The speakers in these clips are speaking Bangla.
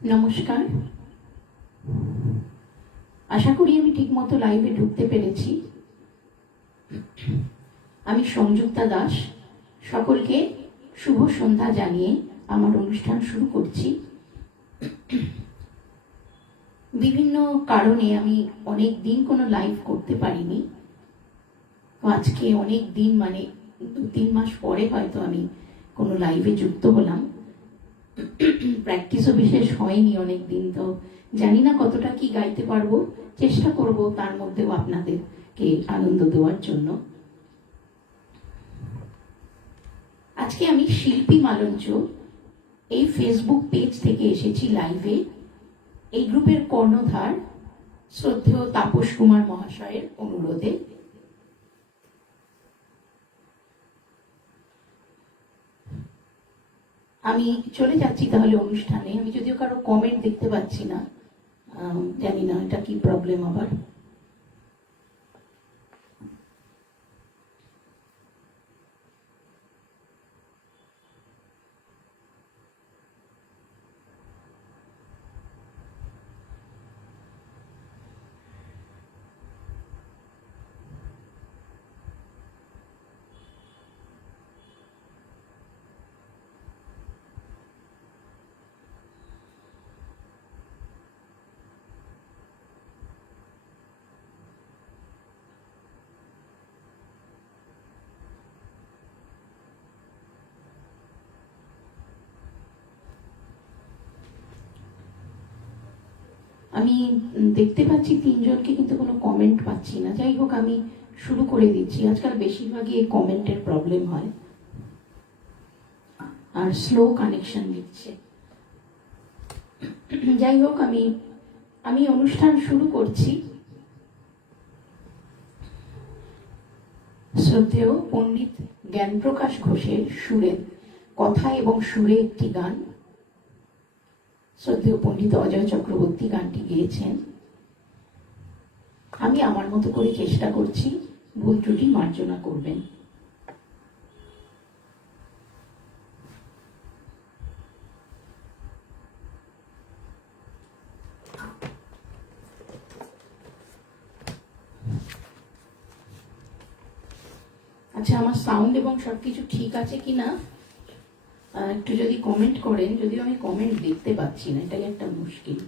নমস্কার, আশা করি আমি ঠিকমতো লাইভে ঢুকতে পেরেছি। আমি সংযুক্তা দাস, সকলকে শুভ সন্ধ্যা জানিয়ে আমার অনুষ্ঠান শুরু করছি। বিভিন্ন কারণে আমি অনেক দিন কোনো লাইভ করতে পারিনি। আজকে অনেক দিন, মানে 2-3 মাস পরে হয়তো আমি কোনো লাইভে যুক্ত হলাম। প্র্যাকটিসও বিশেষ হয়নি অনেক দিন, তো জানি না কতটা কি গাইতে পারবো। চেষ্টা করব তার মধ্যেও আপনাদেরকে আনন্দ দেওয়ার জন্য। আজকে আমি শিল্পী মালঞ্চ এই ফেসবুক পেজ থেকে এসেছি লাইভে। এই গ্রুপের কর্ণধার শ্রদ্ধেয় তাপস কুমার মহাশয়ের অনুরোধে। আমি চলে যাচ্ছি তাহলে অনুষ্ঠানে। আমি যদিও কারো কমেন্ট দেখতে পাচ্ছি না, জানি না এটা কি প্রবলেম আবার। আমি দেখতে পাচ্ছি 3 জনকে, কিন্তু কোনো কমেন্ট পাচ্ছি না। যাই হোক, আমি শুরু করে দিচ্ছি। আজকাল বেশিরভাগই এই কমেন্টের প্রবলেম হয় আর স্লো কানেকশন দিচ্ছে। যাই হোক, আমি অনুষ্ঠান শুরু করছি। শ্রদ্ধেয় পণ্ডিত জ্ঞানপ্রকাশ ঘোষের সুরে, কথা এবং সুরে একটি গান শ্রদ্ধেয় পণ্ডিত অজয় চক্রবর্তী গানটি গেয়েছেন। আমি আমার মতো করে চেষ্টা করছি, ভুল ত্রুটি মার্জনা করবেন। আচ্ছা, আমার সাউন্ড এবং সবকিছু ঠিক আছে কিনা একটু যদি কমেন্ট করেন। যদিও আমি কমেন্ট দেখতে পাচ্ছি না, এটাই একটা মুশকিল।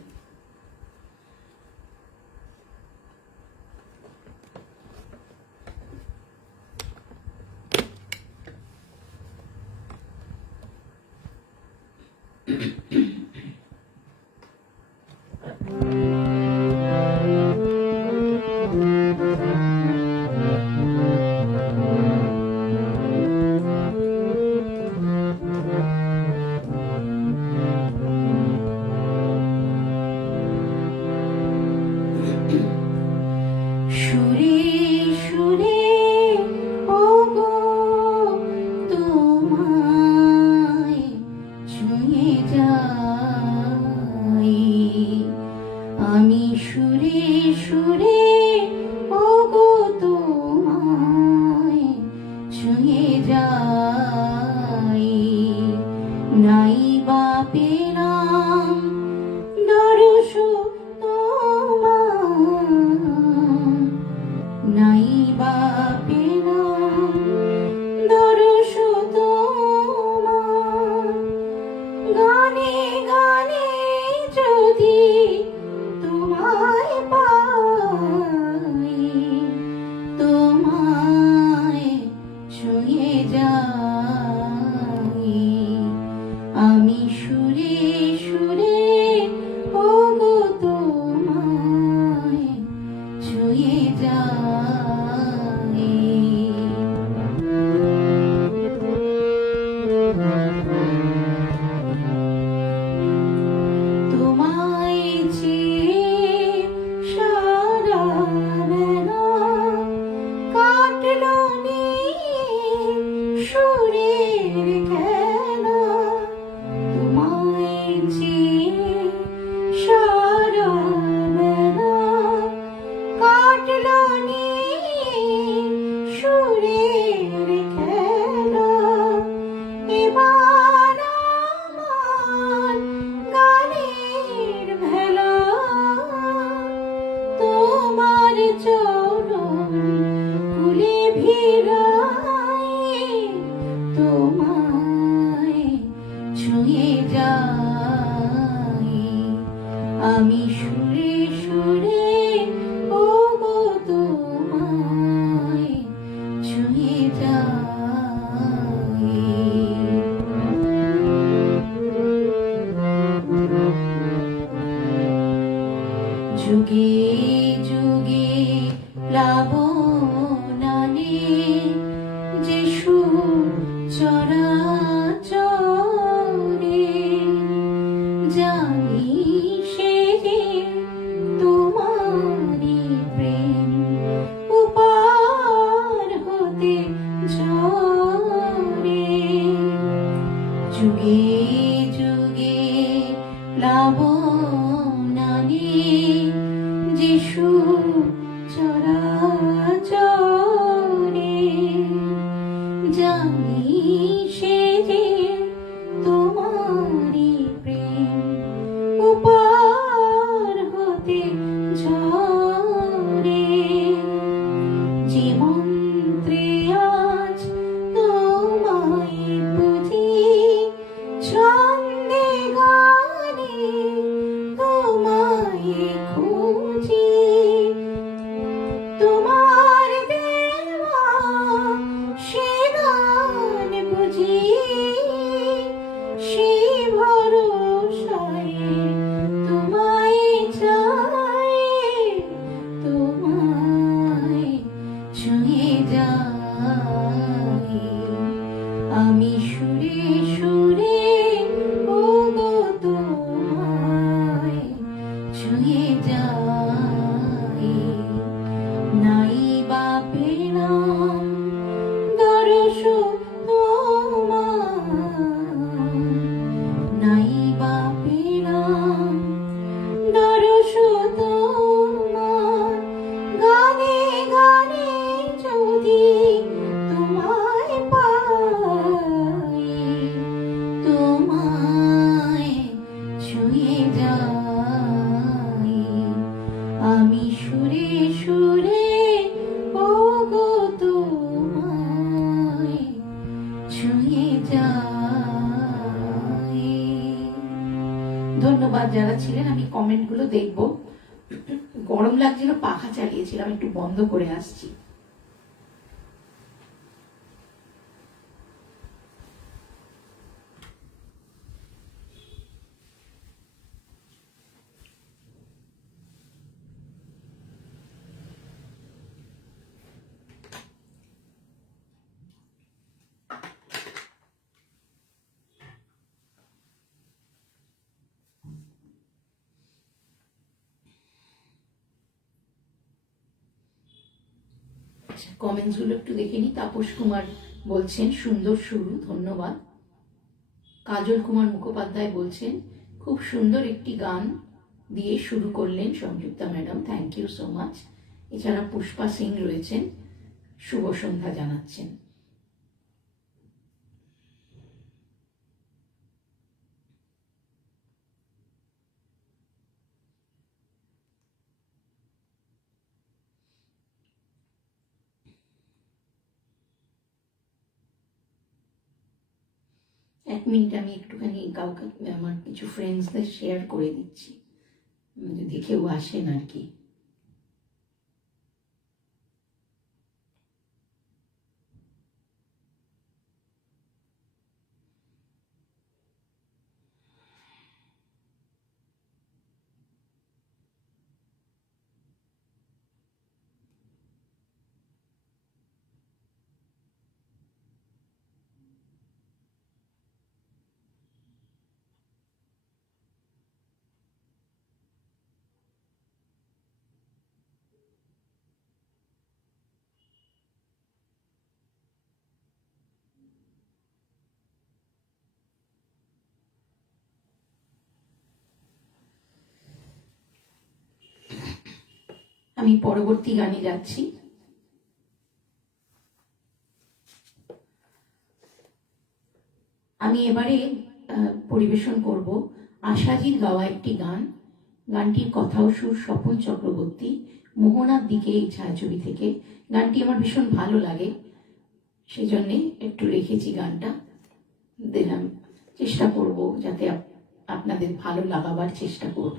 সুরে সুরে ওগো তোমায় ছুঁয়ে যাই, আমি সুরে সুরে ওগো তোমায় ছুঁয়ে যাই। নাই বা পেলাম দর্শ নাই বা পেলাম দর্শ তোমার, গানে গানে যদি তোমায় পাই, তোমায় ছুঁয়ে যাই। আমি সুরে সুরে ওগো তোমায় ছুঁয়ে যাই। তোমায় চেয়ে সারা বেলা কাটলো নিয়ে তোমায় ছুঁয়ে যাই আমি সুরে সুরে ও গো তোমায় ছুঁয়ে যাই যুগে যুগে প্লাবনানে যিশু চরাচরে জানি সে যে তোমারি প্রেম উপার হতে ঝরে যুগে যুগে প্লাবনানে যিশু চরাচরে জানি সে যে তোমারি প্রেম উপার হতে ঝরে যে মন্ত্রে আজ তোমায় বুঝি ছন্দে গানে তোমায় খুঁজি তোমার দেওয়া সে গান বুঝি সে ভরসায় তোমায় চাই তোমায় ছুঁয়ে যাই আমি সুরে সুরে ও গো তোমায় ছুঁয়ে যাই নাই বা পেলাম দরস তোমার নাই বা পেলাম দরস তোমার গানে গানে যদি তোমায় পাই তোমায় ছুঁয়ে যাই আমি সুরে সুরে ও গো তোমায় ছুঁয়ে যাই ধন্যবাদ যারা ছিলেন আমি কমেন্টগুলো দেখব গরম লাগছিল পাখা চালিয়েছিলাম একটু বন্ধ করে আসছি কমেন্টস গুলো একটু দেখে নি তাপস কুমার বলছেন সুন্দর শুরু ধন্যবাদ কাজল কুমার মুখোপাধ্যায় বলছেন খুব সুন্দর একটি গান দিয়ে শুরু করলেন Sanjukta madam thank you so much এছাড়া পুষ্পা সিং রয়েছেন শুভ সন্ধ্যা জানাচ্ছেন এক মিনিট আমি একটুখানি কাউকে আমার কিছু ফ্রেন্ডসদের শেয়ার করে দিচ্ছি যদি কেউ আসেন আর কি আমি পরবর্তী গানে যাচ্ছি আমি এবারে পরিবেশন করব আশাজির গাওয়া একটি গান গানটির কথা ও সুর স্বপন চক্রবর্তী মোহনার দিকে এই ছায়াছবি থেকে গানটি আমার ভীষণ ভালো লাগে সেই জন্যে একটু রেখেছি গানটা, দিলাম। চেষ্টা করব যাতে আপনাদের ভালো লাগাবার চেষ্টা করব।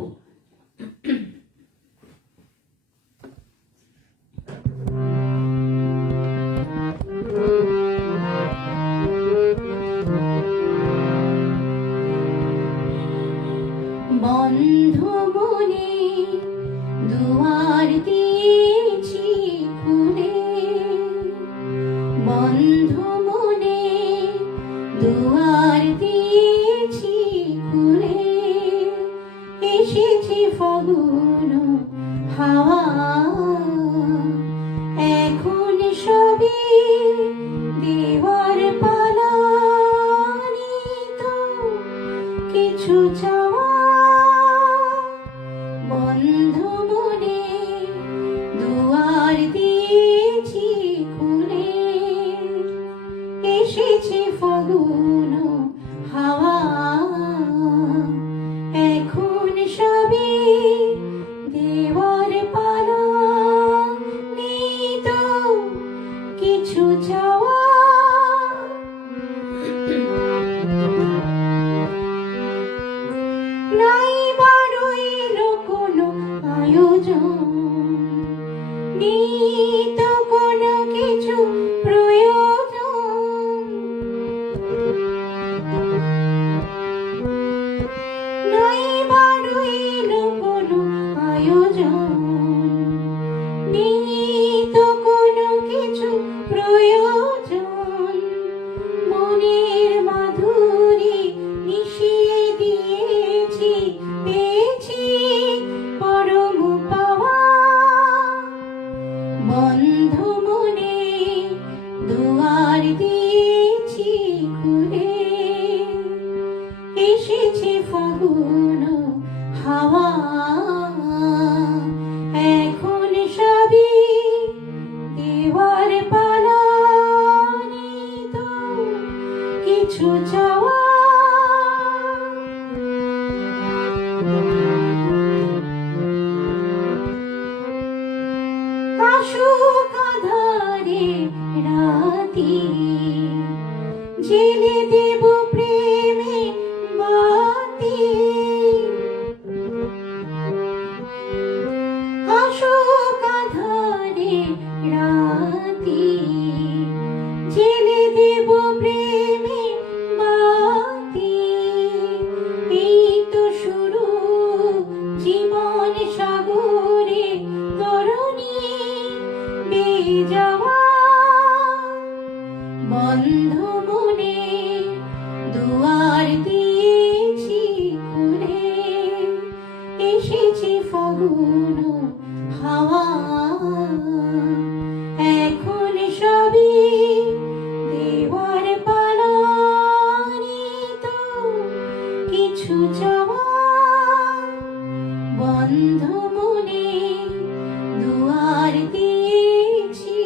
বন্ধ মনে দুয়ার দিয়েছি খুলে, বন্ধ মনে দুয়ার দিয়েছি খুলে, এসেছে ফাগুন হাওয়া, এখন সবে দেওয়ার পালা, তো কিছু চাওয়া। বন্ধ মনে দুয়ার দিয়েছি খুলে, এসেছে ফাগুন হাওয়া, এখন সবে দেওয়ার পালা, তো কিছু চাওয়া। নাই বারইল কোনো আয়োজন, নেই তো কোনো কিছু প্রয়োজন, নাই বারইল কোনো আয়োজন, নেই তো কোনো কিছু প্রয়োজন, মনের মাধুরী মিশিয়ে দিয়েছি, পেয়েছি পরম পাওয়া। বন্ধ মনে দুয়ার দিয়েছি খুলে, এসেছে ফাগুন হাওয়া, এখন সবই দেওয়ার পালা, তো কিছু চাওয়া। আসুক আঁধারে রাতি, জেলে দেব প্রেমে বাতি, আসুক আঁধারে রাতি, জেলে দেব প্রেমে বাতি, এই তো শুরু জীবন সাগরে তরণী বেয়ে যাওয়া। বন্ধ মনে দুয়ার দিয়েছি খুলে, এসেছে ফাগুন হাওয়া, এখন সবই দেওয়ার পালা, তো কিছু চাওয়া। বন্ধ মনে দুয়ার দিয়েছি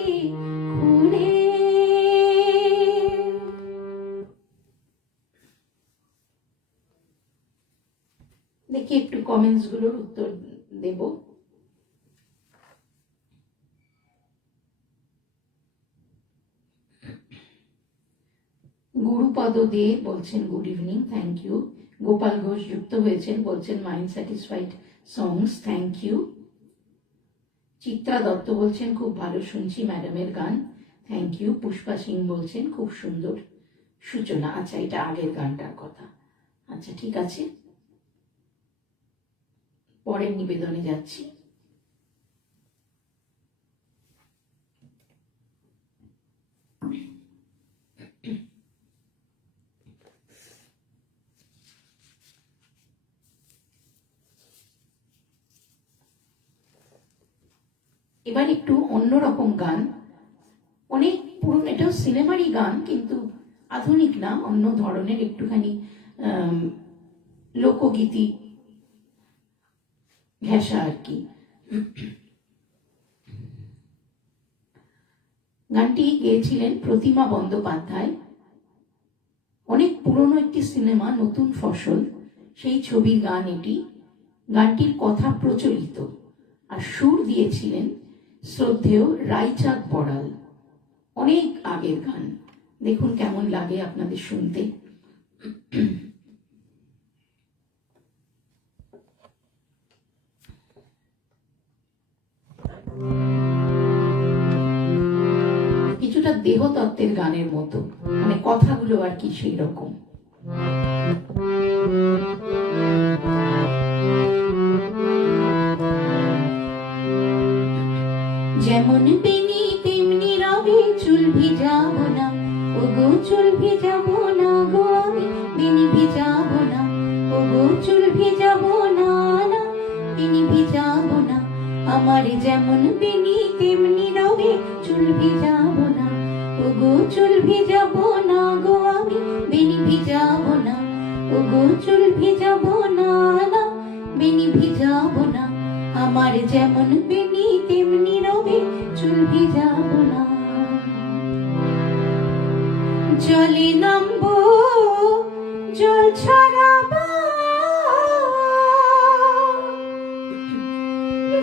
খুলে। দেখি একটু কমেন্টস গুলোর উত্তর দেব। গুরুপদ দে বলছেন good evening, thank you. Gopal Ghosh যুক্ত হয়েছেন, বলছেন mind satisfied songs, thank you. Chitra Dutta বলছেন খুব ভালো শুনছি ম্যাডামের গান, থ্যাংক ইউ। পুষ্পা সিং বলছেন খুব সুন্দর সূচনা। আচ্ছা, এটা আগের গানটার কথা। আচ্ছা, ঠিক আছে, পরের নিবেদনে যাচ্ছি। এবার একটু অন্যরকম গান, অনেক পুরনো, এটাও সিনেমারই গান কিন্তু আধুনিক না, অন্য ধরনের, একটুখানি লোকগীতি ঘেঁষা আর কি। গানটি গেয়েছিলেন প্রতিমা বন্দ্যোপাধ্যায়। অনেক পুরনো একটি সিনেমা নতুন ফসল, সেই ছবির গান এটি। গানটির কথা প্রচলিত, আর সুর দিয়েছিলেন শ্রদ্ধেয় রাইচাঁদ বড়াল। অনেক আগের গান। দেখুন কেমন লাগে আপনাদের শুনতে। কিছুটা দেহতত্ত্বের গানের মতো, মানে কথাগুলো আর কি সেই রকম। যেমন বেনি তেমনি রবে, চুল ভিজাবো না ওগো, চুল ভিজাবো না গো আমি, বেনি ভিজাবো না ওগো, চুল ভিজাবো না, না বেনি ভিজাবো না। আমার যেমন বেনি তেমনি রবে, চুল ভিজাবো না ওগো, চুল ভিজাবো না গো আমি, বেনি ভিজাবো না ওগো, চুল ভিজাবো না, না বেনি ভিজাবো না। আমার যেমন বেনি তেমনি রবে, চুল ভিজাবো না। জলে নামবো জল ছড়াবো,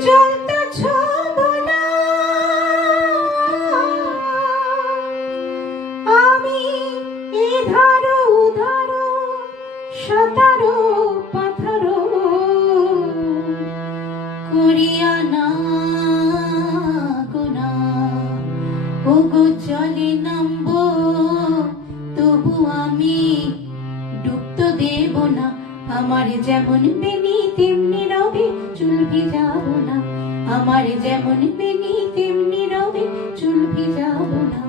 জল তো ছোবো না আমি, এধারো উধারো সাঁতারো পাথারো করিয়া না গোনা ওগো, জলে নামবো তবু আমি ডুব তো দেব না। আমার যেমন বেনি তেমনি রবে, চুল ভিজাবো না। আমার যেমন বেনি তেমনি রবে, চুল ভিজাবো না।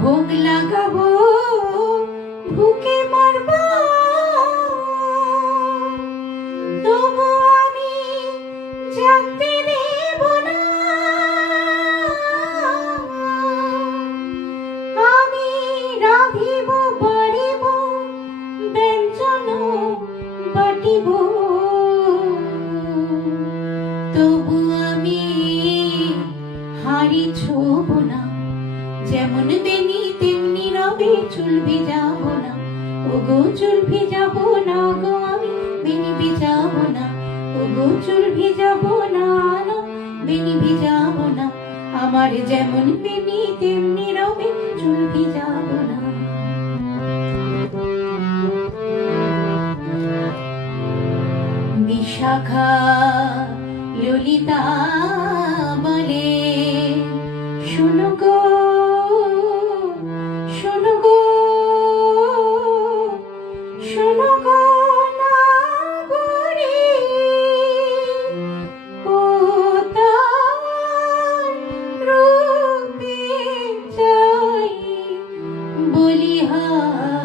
ভোগ লাগাবো ভুকে মরবো, তবু আমি জানতে দেব না। আমি রাধিব বাড়িব ব্যঞ্জন বাটিব, তবু আমি হাড়ি ছোব না। যেমন বেনি তেমনি রবে, চুল ভিজাবো না ওগো, চুল ভিজাবো না গো আমি, বেনি ভিজাবো না ওগো, চুল ভিজাবো না, না বেনি ভিজাবো না। আমার যেমন বেনি তেমনি রবে, চুল ভিজাবো না। বিশাখা ললিতা বলে, শোনো গো শোনো গো শোনো গো নাগরী, ও তার রূপে যাই বলিহারি।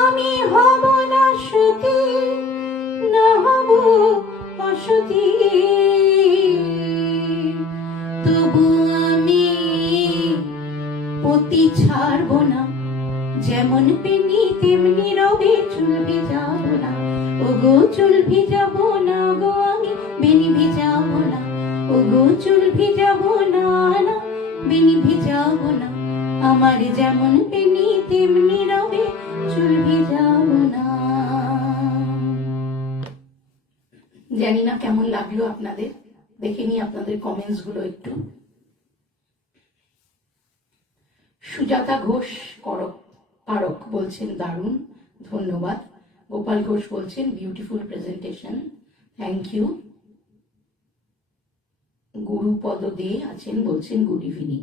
আমি হব না সতী, না হব অসতী, তবু আমি পতি ছাড়বো না। যেমন বেনি তেমনি রবে, চুল ভিজাবো না ওগো, চুল ভিজাবো না গো আমি, বেনি ভিজাবো না ওগো, চুল ভিজাবো না, না বেনি ভিজাবো না। আমার যেমন বেনি তেমনি রবে, চুল ভিজাবো না। জানি না কেমন লাগলো আপনাদের, দেখে নি আপনাদের কমেন্টস গুলো একটু। সুজাতা ঘোষ পারক বলছেন দারুণ, ধন্যবাদ। গোপাল ঘোষ বলছেন beautiful presentation, thank you. Gurupada De আছেন, বলছেন গুড ইভিনিং।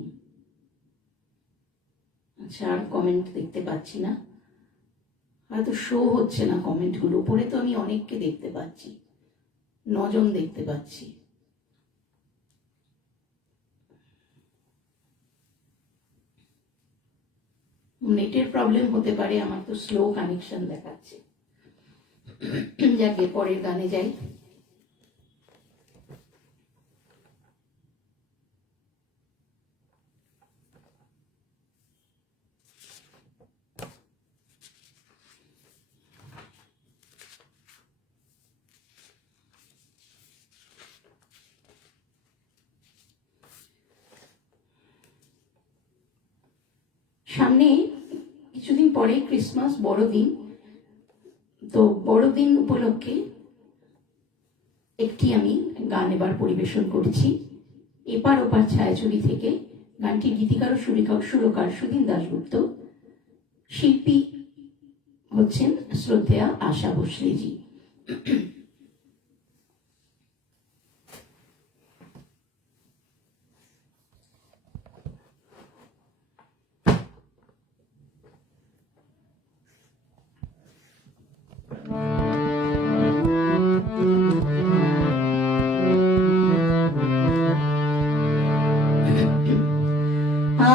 আচ্ছা, আর কমেন্ট দেখতে পাচ্ছি না, হয়তো শো হচ্ছে না কমেন্ট গুলো। উপরে তো আমি অনেককে দেখতে পাচ্ছি, 9 জন দেখতে পাচ্ছি। নেটের প্রবলেম হতে পারে, আমার তো স্লো কানেকশন দেখাচ্ছে। যাকে পরের গানে যাই। সামনে কিছুদিন পরে ক্রিসমাস, বড়দিন। তো বড়দিন উপলক্ষে আমি গান এবার পরিবেশন করছি। এপার ওপার ছায়াছবি থেকে গানটির গীতিকার ও সুরকার সুদিন দাশগুপ্ত, শিল্পী হচ্ছেন শ্রদ্ধেয়া আশা ভোসলেজি।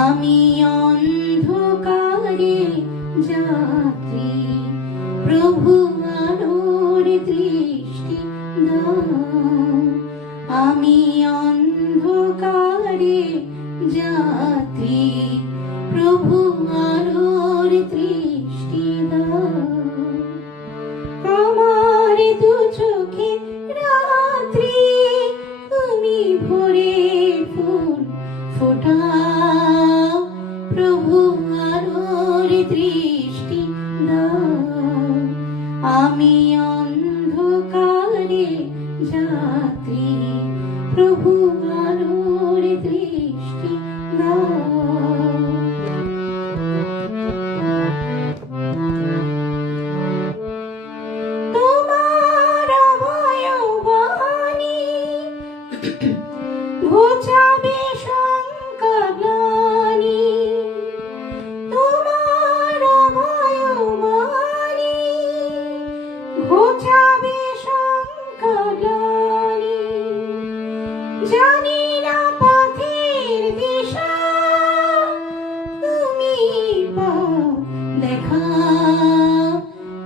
আমি অন্ধকারে যাত্রী, প্রভু আলোর দৃষ্টি দাও। আমি অন্ধকারে যাত্রী, প্রভু আলোর দৃষ্টি দাও। আমার দু চোখে রাত্রি, তুমি ভোরের ফুল ফোটাও। প্রভু আলোর দৃষ্টি দাও। আমি অন্ধকারে যাত্রী, প্রভু আলোর দৃষ্টি দাও। তোমার অভয়বাণী ঘোচাবে শঙ্কা গ্লানি। তোমার অভয়বাণী ঘোচাবে শঙ্কা গ্লানি। জানি না পথের দিশা, তুমি পথ দেখাও।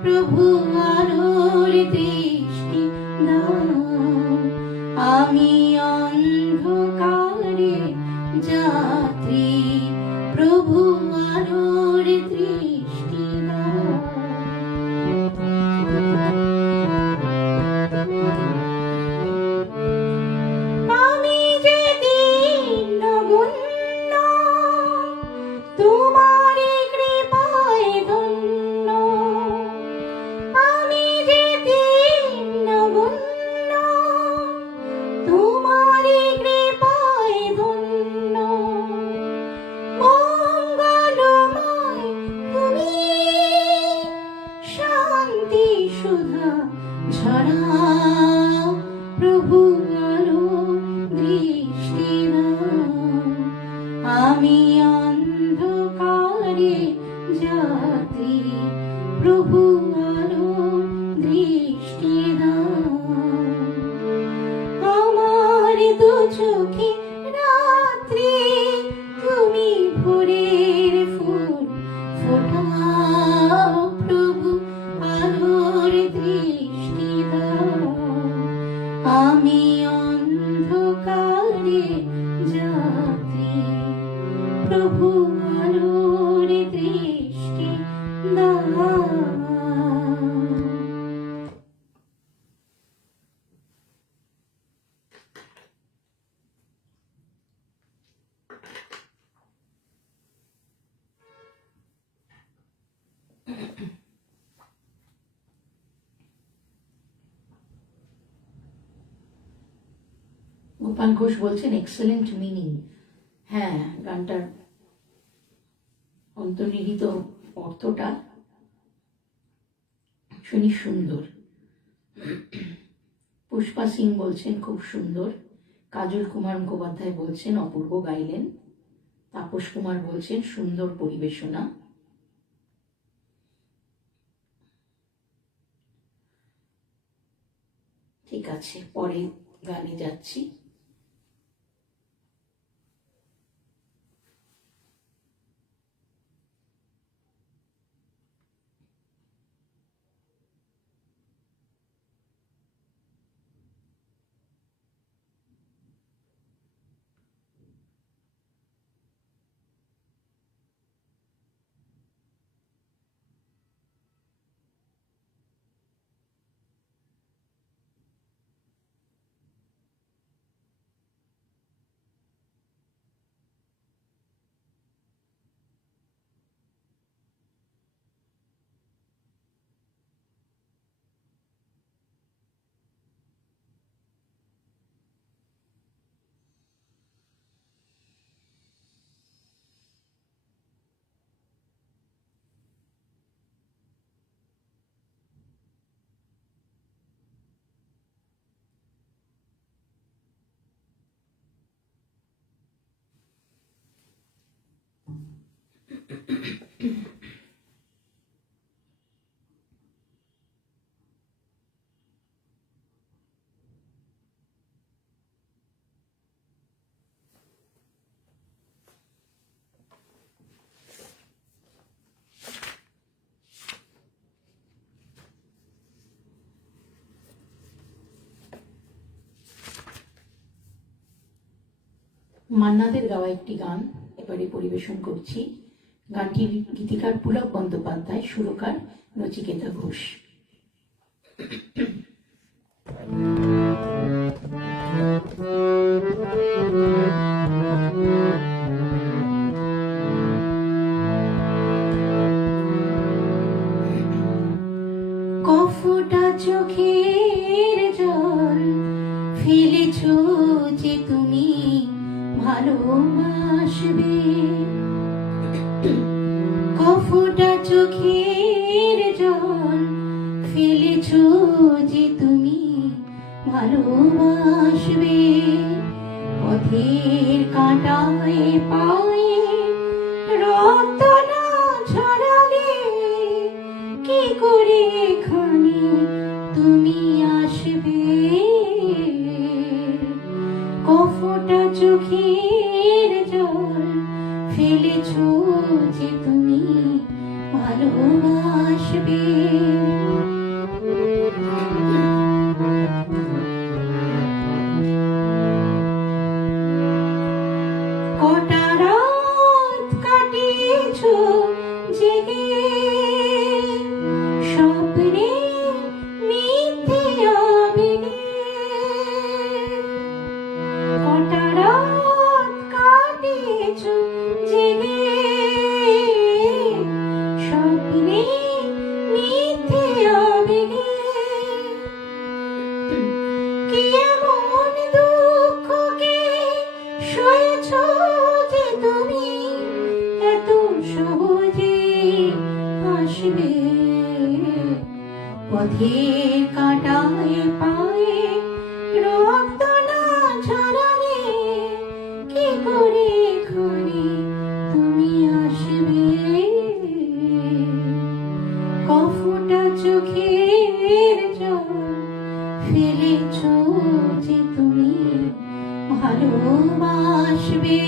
প্রভু আলোর দৃষ্টি দাও। আমি অন্ধকারে যাত্রী, প্রভু আলোর দৃষ্টি দাও। আমি যে দীনগুণ্য, তোমারি কৃপায় ধন্য। আমি যে দীনগুণ্য, তোমারি কৃপায় ধন্য। মঙ্গলময় তুমি, শান্তি সুধা ঝরাও। প্রভু আলোর দৃষ্টি দাও। আমি অন্ধকারে যাত্রী, প্রভু আলোর দৃষ্টি দাও। আমার দু চোখে রাত্রি, তুমি ভোরের ফুল ফোটাও। প্রভু আলোর দৃষ্টি দাও। আমি অন্ধকারে যাত্রী, প্রভু আলোর দৃষ্টি দাও। গোপাল ঘোষ বলছেন এক্সেলেন্ট মিনিং। হ্যাঁ, গানটার অন্তর্নিহিত অর্থটা শুনি সুন্দর। পুষ্পা সিং বলছেন খুব সুন্দর। কাজল কুমার মুখোপাধ্যায় বলছেন অপূর্ব গাইলেন। তাপস কুমার বলছেন সুন্দর পরিবেশনা। ঠিক আছে, পরে গানে যাচ্ছি। মান্নাদের গাওয়া একটি গান এবারে পরিবেশন করছি। গানটির গীতিকার পুলক বন্দ্যোপাধ্যায়, সুরকার নচিকেতা ঘোষ। কফোটা চোখের জল ফেলেছ যে তুমি ভালোবাসবে, কফোটা চোখের জল ফেলেছ যে তুমি ভালোবাসবে। পথের কাঁটায় পায়ে রক্ত না ছড়ালে কি করে এখানে তুমি আসবে? কফোটা চোখের জল ফেলেছ যে তুমি ভালোবাসবে। কটা রাত কাটিয়েছ জেগে স্বপ্নে মিথ্যে আবেগে, কটা রাত কাটিয়েছ জেগে স্বপ্নে মিথ্যে আবেগে। কি এমন দুঃখকে সয়েছ যে তুমি এত সহজে আসবে? পথের কাঁটায় পায়ে রক্ত না ছড়ালে কি করে এখানে তুমি আসবে? কফোটা চোখের জল ফেলেছ যে তুমি ভালোবাসবে।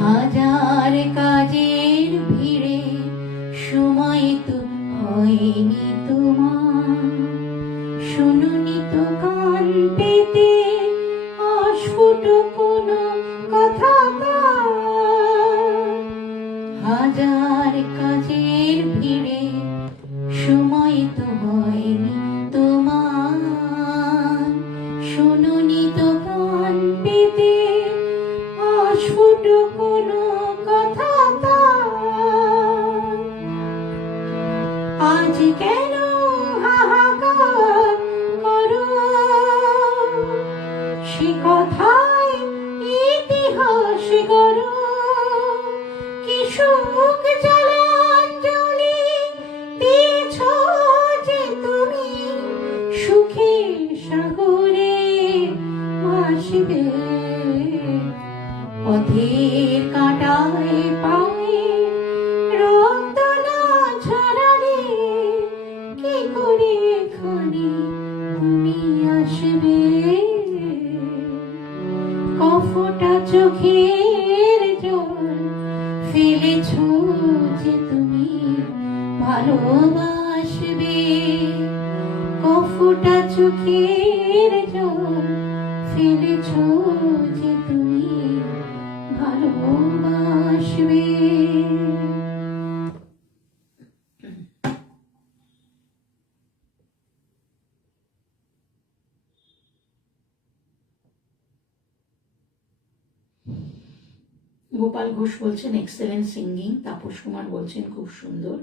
হাজার কাজের ভিড়ে সময় তো হয়নি তোমার, শুনুনি তো কান পেতে অস্ফুট কোনো কথা। হাজার কাজের ভিড়ে সময় তো হয়নি তোমার, শুনুনি তো কান পেতে অস্ফুট কোনো কথা। আজ কেন হাহাকার করো সে কথায় ইতিহাস গড়ো? কি সুখ জলাঞ্জলি দিয়েছ যে তুমি সুখের সাগরে ভাসবে? পথের কাঁটায় পায়ে রক্ত না ছড়ালে কি করে এখানে তুমি আসবে? কফোটা চোখের জল ফেলেছ যে তুমি ভালোবাসবে। কফোটা চোখের জল ফেলেছ যে তুমি ভালোবাসবে। গোপাল ঘোষ বলছেন এক্সেলেন্ট সিঙ্গিং, তাপস কুমার বলছেন খুব সুন্দর।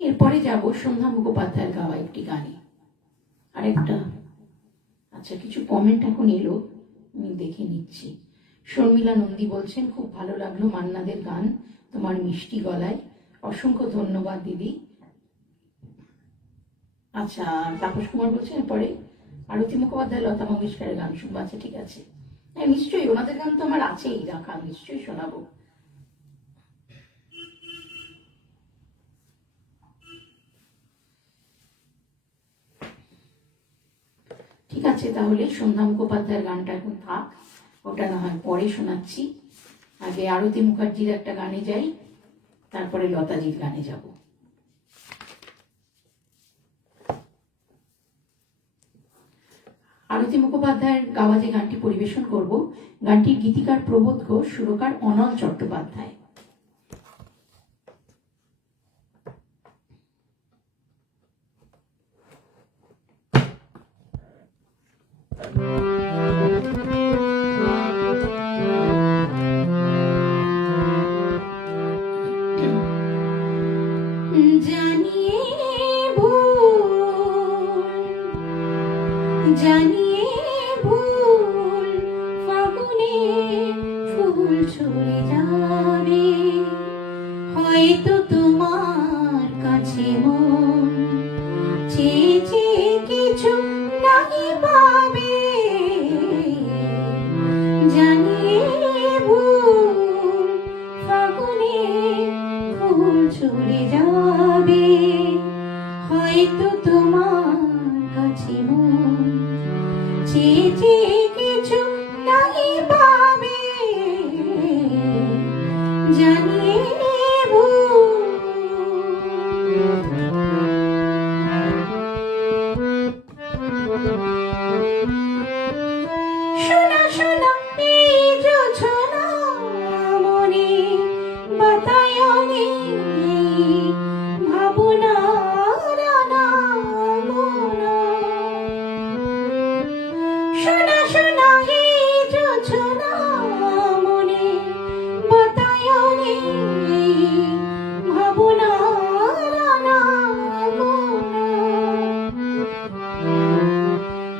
এরপরে যাব সন্ধ্যা মুখোপাধ্যায়ের গাওয়া একটি গানে, আরেকটা। আচ্ছা, কিছু কমেন্ট এখন এলো, আমি দেখে নিচ্ছি। শর্মিলা নন্দী বলছেন, খুব ভালো লাগলো মান্নাদের গান, তোমার মিষ্টি গলায়। অসংখ্য ধন্যবাদ দিদি। আচ্ছা, তাপস কুমার বলছেন এরপরে আরতি মুখোপাধ্যায়, লতা মঙ্গেশকরের গান শুনবো। আচ্ছা, ঠিক আছে, হ্যাঁ নিশ্চয়ই, ওনাদের গান তো আমার আছেই রাখা, নিশ্চয়ই শোনাবো। ঠিক আছে, তাহলে সন্ধ্যা মুখোপাধ্যায়ের গানটা এখন থাক, ওটা না হয় পরে শোনাচ্ছি। আগে আরতি মুখার্জির একটা গানে যাই, তারপরে লতাজির গানে যাব। আরতি মুখোপাধ্যায়ের গাওয়া যে গানটি পরিবেশন করব, গানটির গীতিকার প্রবোধ ঘোষ, সুরকার অনল চট্টোপাধ্যায়। জানিয়ে ভুল ফাগুনে ফুল ঝরে যাবে, হয়তো তোমার কাছে মন চেয়ে চেয়ে কিছু নাই পাবে। জানিয়ে ভুল ফাগুনে ফুল ঝরে যাবে, হয়তো তোমার কাছে মন চেয়ে চেয়ে কিছু নাই পাবে। জানিয়ে শোনা শোনা এই জোছনা মনে বাতায়নে ভাবনা রানা গোনা। শোনা শোনা এই জোছনা মনে বাতায়নে ভাবনা রানা গোনা।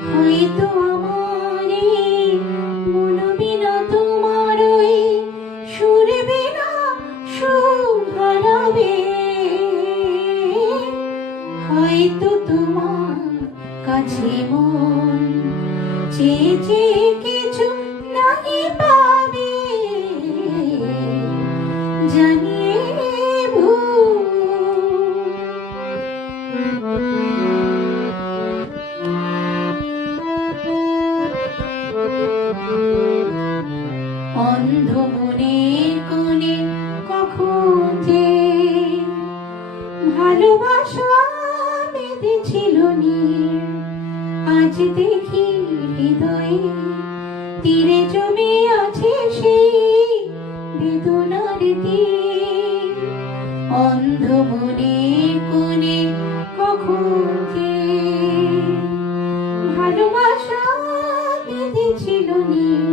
হয়তো আমার মন বিনা তোমার ওই সুর বিনা সুর হারাবে, হয়তো তোমার কাছে মন চেয়ে চেয়ে কিছু নাই পাবে। জানিয়ে অন্ধ মনের কোণে কখন যে ভালোবাসা বেঁধেছিল নীল, আজ দেখি হৃদয়ে তীরে জমে আছে সেই বেদনার তীর। অন্ধ মনের কোণে কখন যে ভালোবাসা বেঁধেছিল নীল,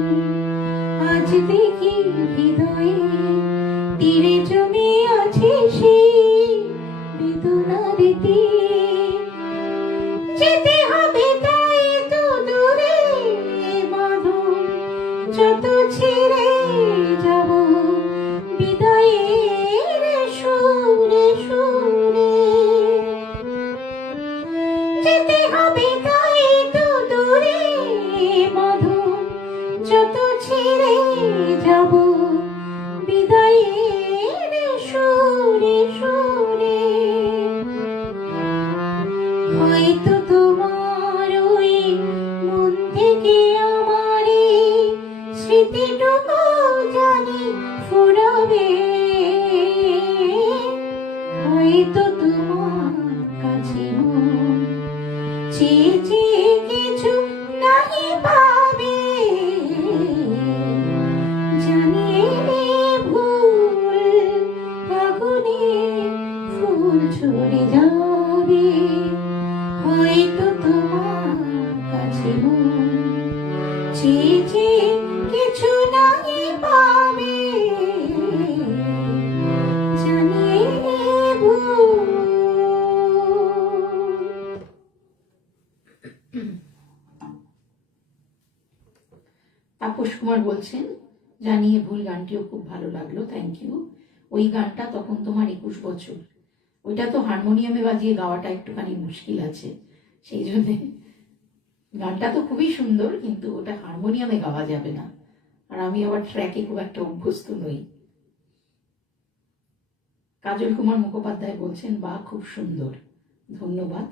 আজ দেখি হৃদয়ে তীরে জমে আছে সেই বেদনার তীর। যেতে হবে তাই তো দূরে বাঁধন, যত ছেড়ে যাব বিদায়ের সুরে সুরে। যেতে হবে তাই তো দূরে বাঁধন, যত ছেড়ে যাব বিদায়ের সুরে সুরে। হয়তো তোমার ওই মন থেকে আমার স্মৃতিটুকু জানি ফুরাবে, হয়তো তোমার কাছে মন চেয়ে চেয়ে কিছু নাই পাবে। জানিয়ে ভুল ফাগুনে ফুল ঝরে যাবে, হয়তো তোমার কাছে মন চেয়ে চেয়ে কিছু নাই পাবে। জানিয়ে ভুল। কুমার বলছেন জানিয়ে ভুল গানটিও খুব ভালো লাগলো, থ্যাংক ইউ। ওই গানটা তখন তোমার 21 বছর, ওইটা তো হারমোনিয়ামে বাজিয়ে গাওয়াটা একটুখানি মুশকিল আছে, সেই জন্যে গানটা তো খুবই সুন্দর কিন্তু ওটা হারমোনিয়ামে গাওয়া যাবে না, আর আমি আবার ট্র্যাকে খুব একটা অভ্যস্ত নই। কাজল কুমার মুখোপাধ্যায় বলছেন বা খুব সুন্দর, ধন্যবাদ।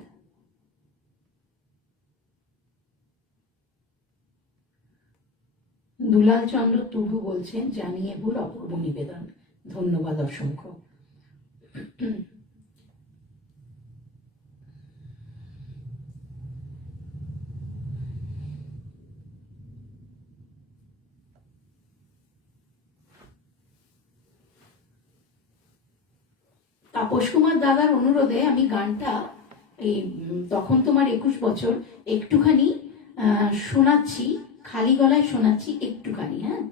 দুলাল চন্দ্র টুডু বলছেন জানিয়ে ভুল অপূর্ব নিবেদন, ধন্যবাদ অসংখ্য। তাপস কুমার দাদার অনুরোধে আমি গানটা এই তখন তোমার 21 বছর একটুখানি শোনাচ্ছি, খালি গলায় শোনাচ্ছি একটুখানি, হ্যাঁ,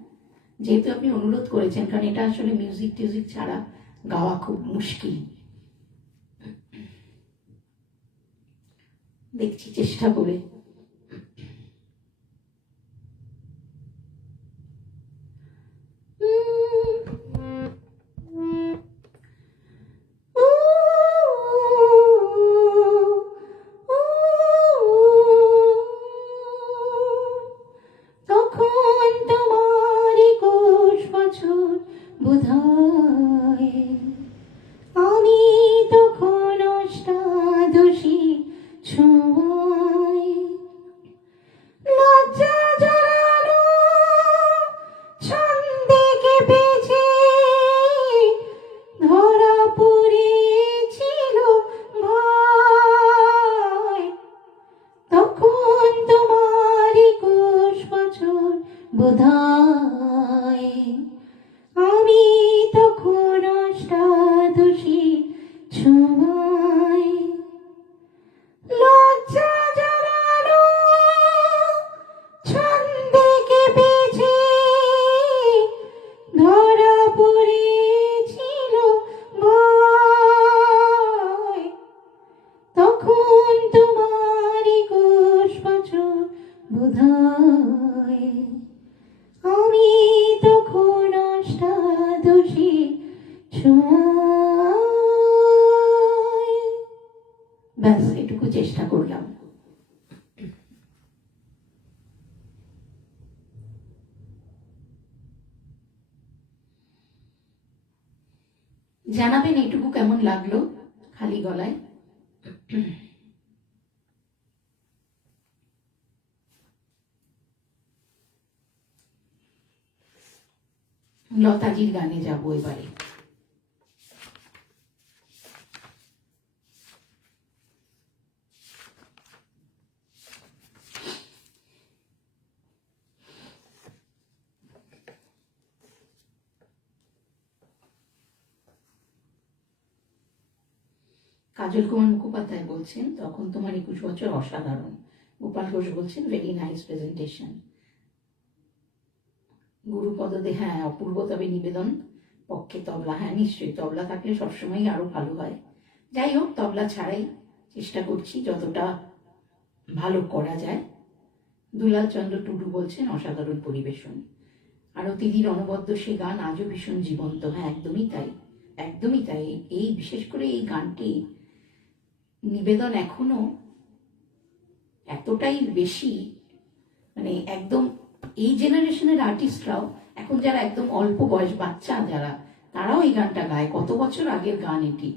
যেহেতু আপনি অনুরোধ করেছেন, কারণ এটা আসলে মিউজিক টিউজিক ছাড়া গাওয়া খুব মুশকিল। দেখছি চেষ্টা করে। আমি তখন অষ্টাদশী ছোঁয়ায়, লজ্জা জড়ানো ছন্দে কেঁপেছে, ধরা পড়েছিল ভয়। তখন তোমার 21 বছর বোধহয়, আমি তখন অষ্টাদশী ছোঁয়ায়। ব্যাস এটুকু চেষ্টা করলাম। জানাবেন এটুকু কেমন লাগলো খালি গলায়। লতাজির গানে যাবো এবারে। কাজল কুমার মুখোপাধ্যায় বলছেন তখন তোমার 21 বছর অসাধারণ। গোপাল ঘোষ বলছেন ভেরি নাইস প্রেজেন্টেশন। গুরুপদ দে হ্যাঁ অপূর্ব, তবে নিবেদন পক্ষে তবলা, হ্যাঁ নিশ্চয়ই তবলা থাকলে সবসময় আরো ভালো হয়। যাই হোক তবলা ছাড়াই চেষ্টা করছি যতটা ভালো করা যায়। দুলাল চন্দ্র টুডু বলছেন অসাধারণ পরিবেশন। আরতি দিদির অনবদ্য সে গান আজও ভীষণ জীবন্ত। হ্যাঁ একদমই তাই, একদমই তাই। এই বিশেষ করে এই গানটি নিবেদন এখনো এতটাই বেশি, মানে একদম এই জেনারেশনের আর্টিস্টরাও এখন যারা একদম অল্প বয়স বাচ্চা যারা, তারাও এই গানটা গায়। কত বছর আগের গান এটি।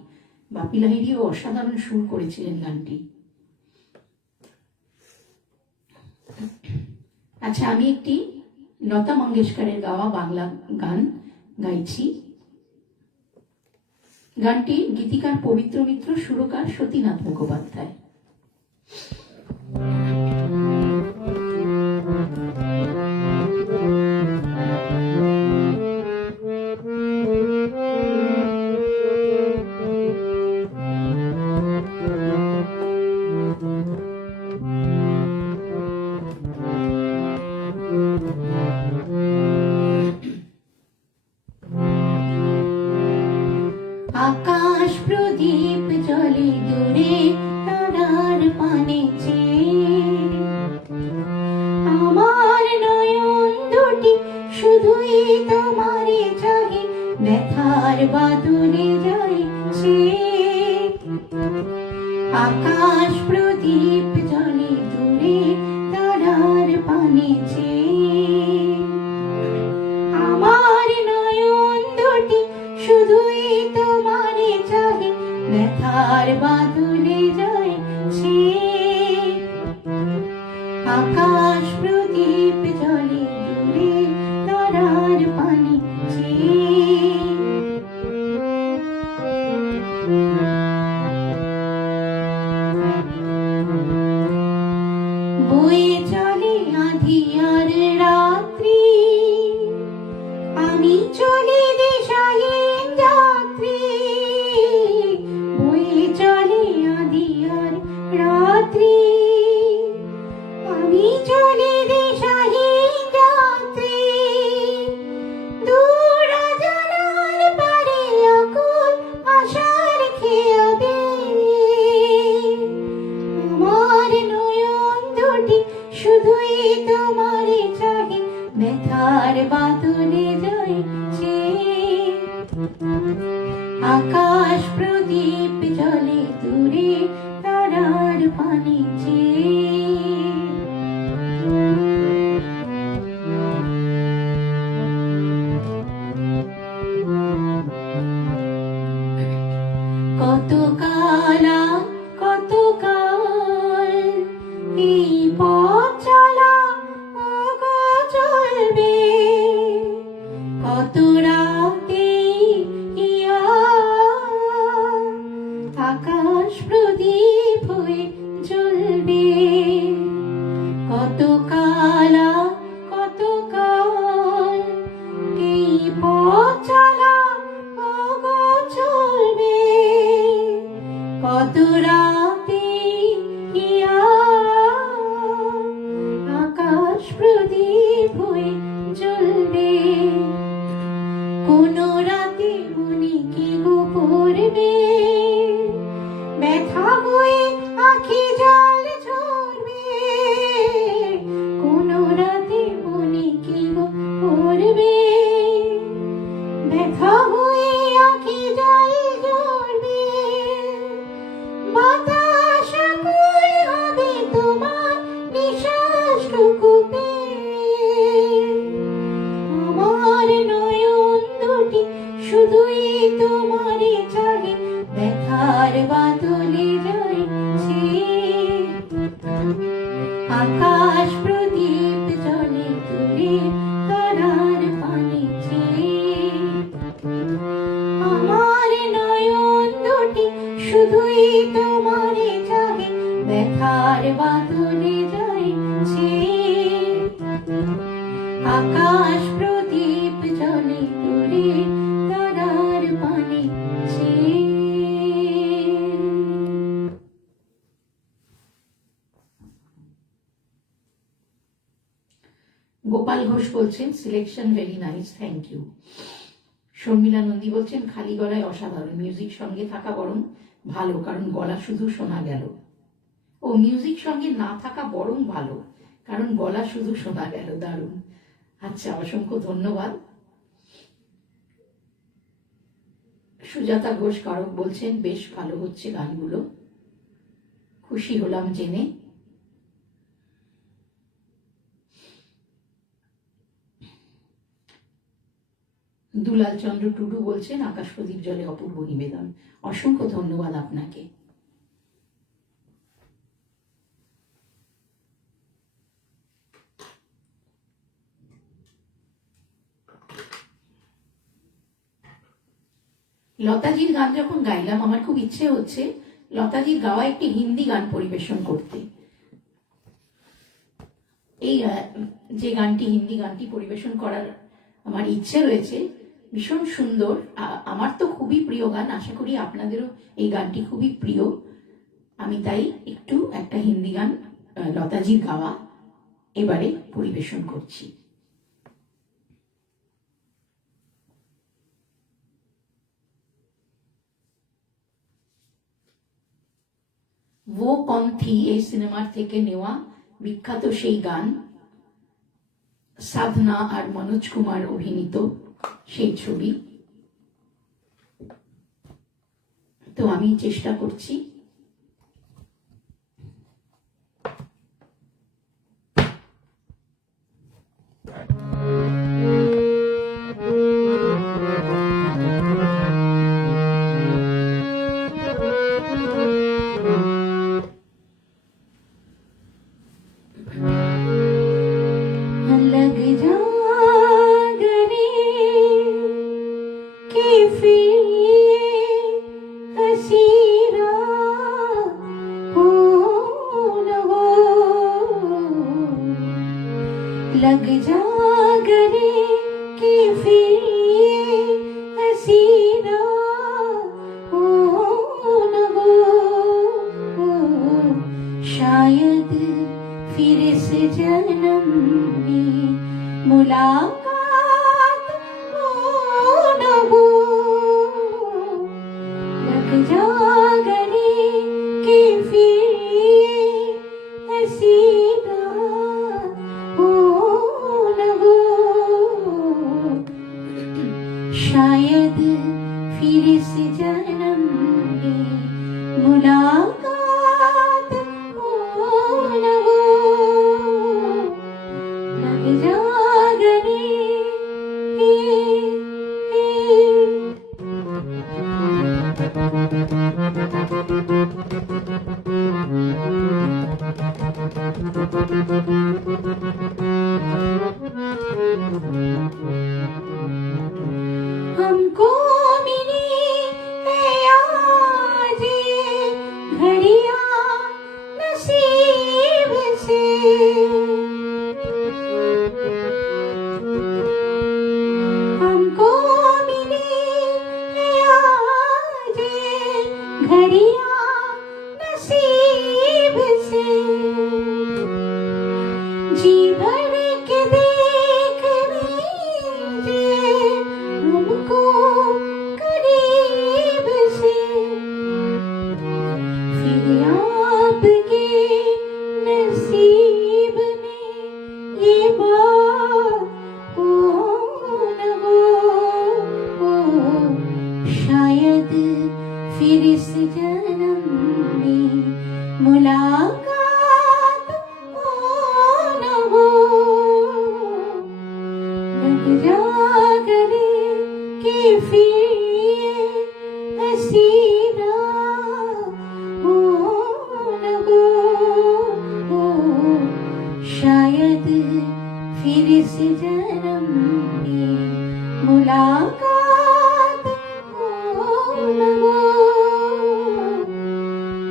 বাপি লাহিড়িও অসাধারণ সুর করেছিলেন গানটি। আচ্ছা আমি একটি লতা মঙ্গেশকরের গাওয়া বাংলা গান গাইছি। গানটি গীতিকার পবিত্র মিত্র, সুরকার সতীনাথ মুখোপাধ্যায়। আকাশ প্রদীপ জলে দূরে তারার পানে চেয়ে, আমার নয়ন দুটি বাদলে যায় সে, আকাশ প্রদীপ জলে দূরে তারার পানে চেয়ে। আমার নয়ন দুটি শুধুই তোমারে চাহে, ব্যথার বাদলে যায় সে, আকাশ প্রদীপ জলে দূরে তারার পানে চেয়ে। বয়ে চলে আঁধিয়ার রাত্রি, আমি চলি দিশাহীন যাত্রী। বয়ে চলে আঁধিয়ার রাত্রি, আমি চলি দিশাহীন যাত্রী। দূর জানার পারে আকুল আশার খেয়াবে, আমার নয়ন দুটি শুধুই তোমারে চাহে, ব্যথার বাদলে যায় সে, আকাশ প্রদীপ জলে দূরে তারার পানে চেয়ে। কত কালা কত কাল এই পথ চলা ওগো চলবে, কত রাতে ইয়া আকাশ প্রদীপ হয়ে জ্বলবে। কত কালা কত কাল এই পথ চলা ওগো চলবে, কত রাতে ইয়া আকাশ প্রদীপ হয়ে জ্বলবে। কোন রাতে মনে কি গো পড়বে, ব্যথা হয়ে আঁখি জল ঝরবে। কোন রাতে মনে কি গো পড়বে, ব্যথা হয়ে আঁখি জল ঝরবে। বাতাস আকুল হবে তোমার নিঃশ্বাসটুকু পেয়ে, আমার নয়ন দুটি শুধুই তোমারে চাহে, ব্যথার বাদলে যায় সে, আকাশ প্রদীপ জলে দূরে তারার পানে চেয়ে। আমার নয়ন দুটি শুধুই তোমারে চাহে, ব্যথার বাদলে যায় সে, আকাশ প্রদীপ জলে দূরে তারার পানে চেয়ে। গোপাল ঘোষ বলছেন selection very nice, thank you. Sharmila Nandi বলছেন খালি গলায় অসাধারণ, মিউজিক সঙ্গে থাকা বরং ভালো, কারণ গলা শুধু শোনা গেল। ও মিউজিক সঙ্গে না থাকা বরং ভালো, কারণ গলা শুধু শোনা গেল, দারুণ। আচ্ছা, অসংখ্য ধন্যবাদ। সুজাতা ঘোষ কারক বলছেন বেশ ভালো হচ্ছে গানগুলো, খুশি হলাম জেনে। দুলাল চন্দ্র টুডু বলছেন আকাশ প্রদীপ জলে অপূর্ব নিবেদন, অসংখ্য ধন্যবাদ আপনাকে। লতাজির গান যখন গাইলাম, আমার খুব ইচ্ছে হচ্ছে লতাজির গাওয়া একটি হিন্দি গান পরিবেশন করতে। এই যে গানটি, হিন্দি গানটি পরিবেশন করার আমার ইচ্ছে রয়েছে, ভীষণ সুন্দর। আমার তো খুবই প্রিয় গান, আশা করি আপনাদেরও এই গানটি খুবই প্রিয়। আমি তাই একটু একটা হিন্দি গান লতাজির গাওয়া এবারে পরিবেশন করছি। वो कौन थी এই সিনেমার থেকে নেওয়া বিখ্যাত সেই গান, সাধনা আর মনোজ কুমার অভিনীত সেই ছবি। তো আমি চেষ্টা করছি। लग जा गले कि फिर हंसी रात हो न हो। लग जा गले कि फिर हंसी रात हो न हो। शायद फिर इस जन्म में मुलाकात हो न हो। लग जा गले कि फिर हंसी रात हो न हो। शायद फिर इस जन्म में मुलाकात हो न हो। लग जा गले हमको मिली है आज ये घड़ियां नसीब से। हमको मिली है आज ये घड़ियां नसीब से। जी भर के देख लीजिए हमको करीब से। फिर आपके नसीब में ये बात हो न हो। शायद फिर इस जन्म में मुलाकात हो न हो। लग जा गले कि फिर हंसी रात हो न हो। शायद फिर इस जन्म में मुलाकात हो न हो।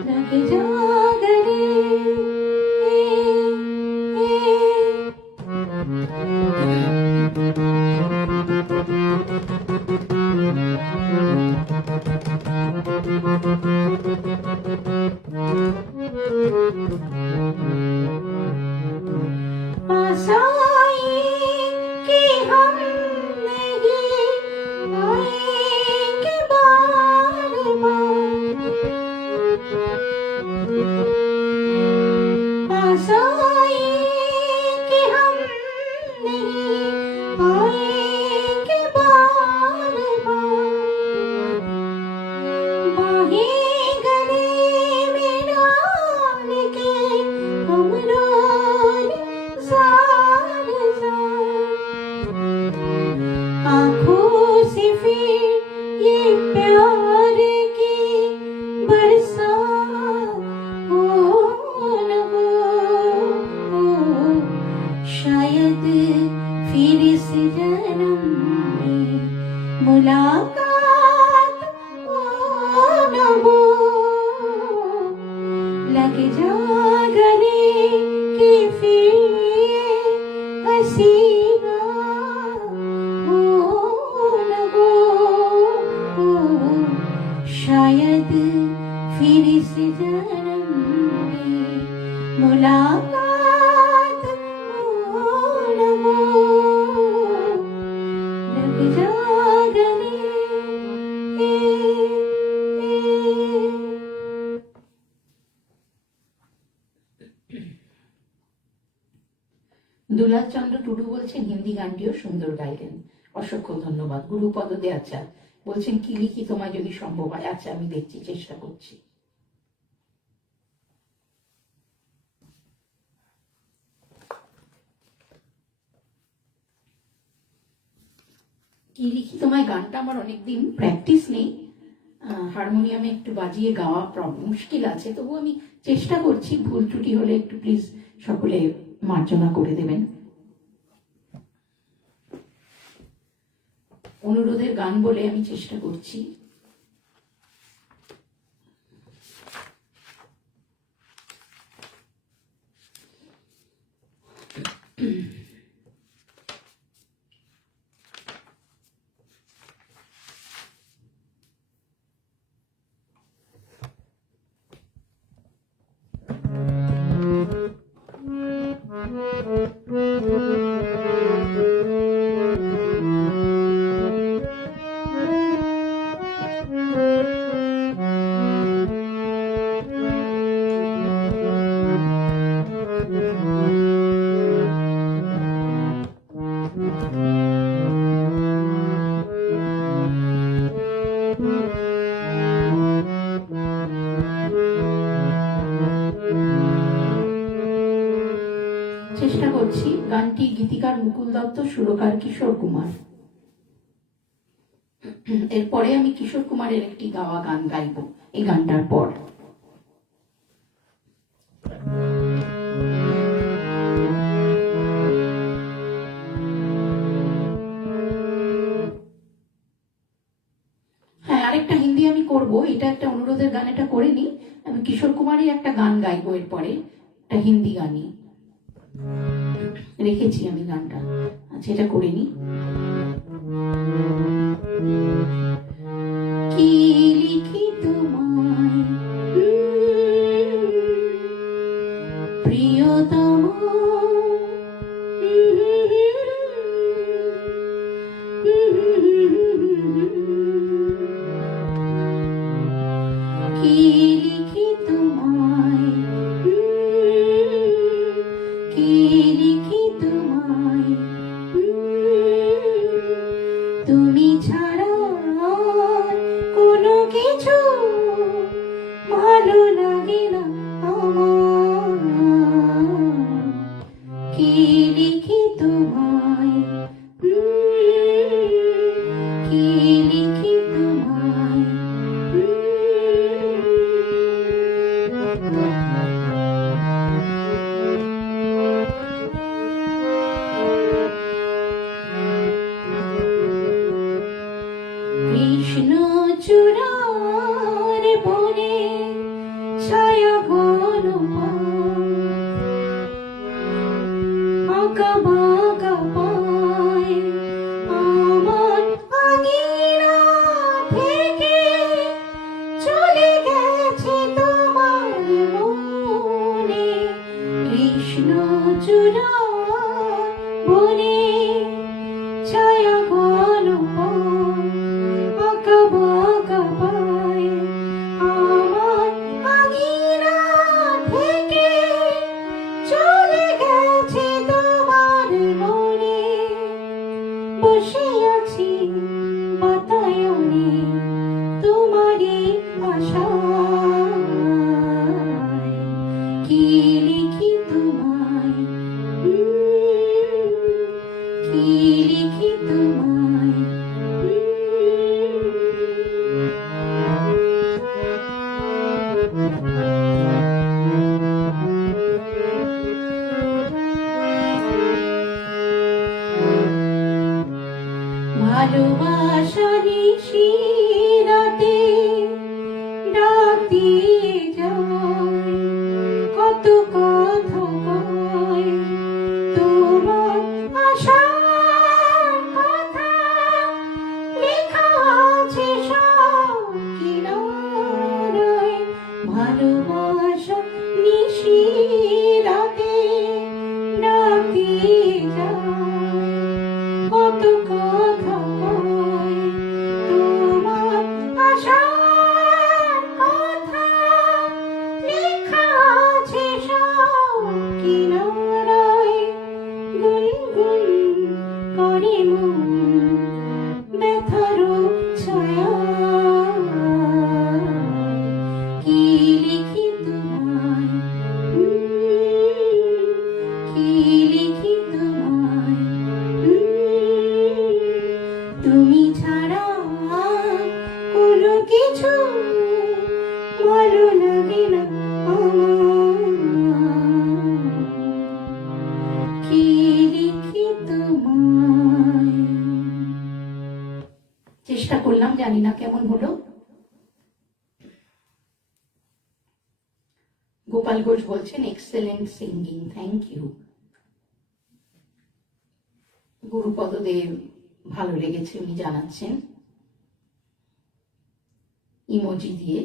लग जा गले पास आए कि हम नहीं आएंगे बार बार। पास आए कि हम नहीं आएंगे बार बार। बाहें गले में डाल के हम रोज जार जार। आँखों से फिर ये प्यार की बरसात हो न हो। शायद फिर इस जन्म में मुलाकात हो न हो। लग जा गले कि फिर हंसी रात हो न हो। शायद फिर इस जन्म में मुलाकात हो न हो। लग जा गले দুলাল চন্দ্র টুডু বলছেন হিন্দি গানটিও সুন্দর গাইলেন। অসংখ্য ধন্যবাদ। গুরুপদ দেয়াচা বলছেন কি লিখি তোমায় যদি সম্ভব হয়। আচ্ছা আমি দেখছি, চেষ্টা করছি। কি লিখি তোমায় গানটা আমার অনেকদিন প্র্যাকটিস নেই, হারমোনিয়ামে একটু বাজিয়ে গাওয়া মুশকিল আছে, তবু আমি চেষ্টা করছি। ভুল ত্রুটি হলে একটু প্লিজ সকলে মার্জনা করে দেবেন। অনুরোধের গান বলে আমি চেষ্টা করছি। চেষ্টা করছি। গানটি গীতিকার মুকুল দত্ত, সুরকার কিশোর কুমার। এরপরে আমি কিশোর কুমারের একটি গাওয়া গান গাইব এই গানটার পর। হ্যাঁ, আরেকটা হিন্দি আমি করব, এটা একটা অনুরোধের গান, এটা করে নি। আমি কিশোর কুমারের একটা গান গাইবো এরপরে, একটা হিন্দি গানই রেখেছি আমি গানটা। আচ্ছা এটা করে নি। কি লিখি তোমায় প্রিয়তম, কি লিখি তোমায়, কি লিখি তোমায়, তুমি ছাড়া কোনো কিছু ভালো লাগে না আমার। কি লিখি তোমায়, কি লিখি তোমায়, কৃষ্ণ চূড়ার বনে ছায়া ঘন আঁকা বাঁকা পায় আমার আঙিনা থেকে চলে গেছে তোমার মনে। কৃষ্ণ চূড়ার বনে ছায়া ঘন আঁকা বাঁকা পায় আমার আঙিনা থেকে চলে গেছে তোমার মনে। বসে আছি বাতায়নে তোমারই আশায়। কি লিখি তোমায়, কি লিখি তোমায়, ভালোবাসারি শিরাতে ডাক দিয়ে যায়, কত কথা কয় তোমার আশার কথা লেখা আছে সব কিনারায়। ভালোবাসা নিশিরাতে ডাক দিয়ে যায়, কত কথা কয় তোমার আশার কথা লেখা আছে সব কিনারায়। গুনগুন করে মন ব্যথারও ছায়া কিছু ভালো লাগে না কি লিখি তোমায়। চেষ্টা করলাম, জানি না কেমন হলো। গোপাল ঘোষ বলছেন excellent singing, thank you. Gurupada Deb ভালো লেগেছে উনি জানাচ্ছেন ইমোজি দিয়ে।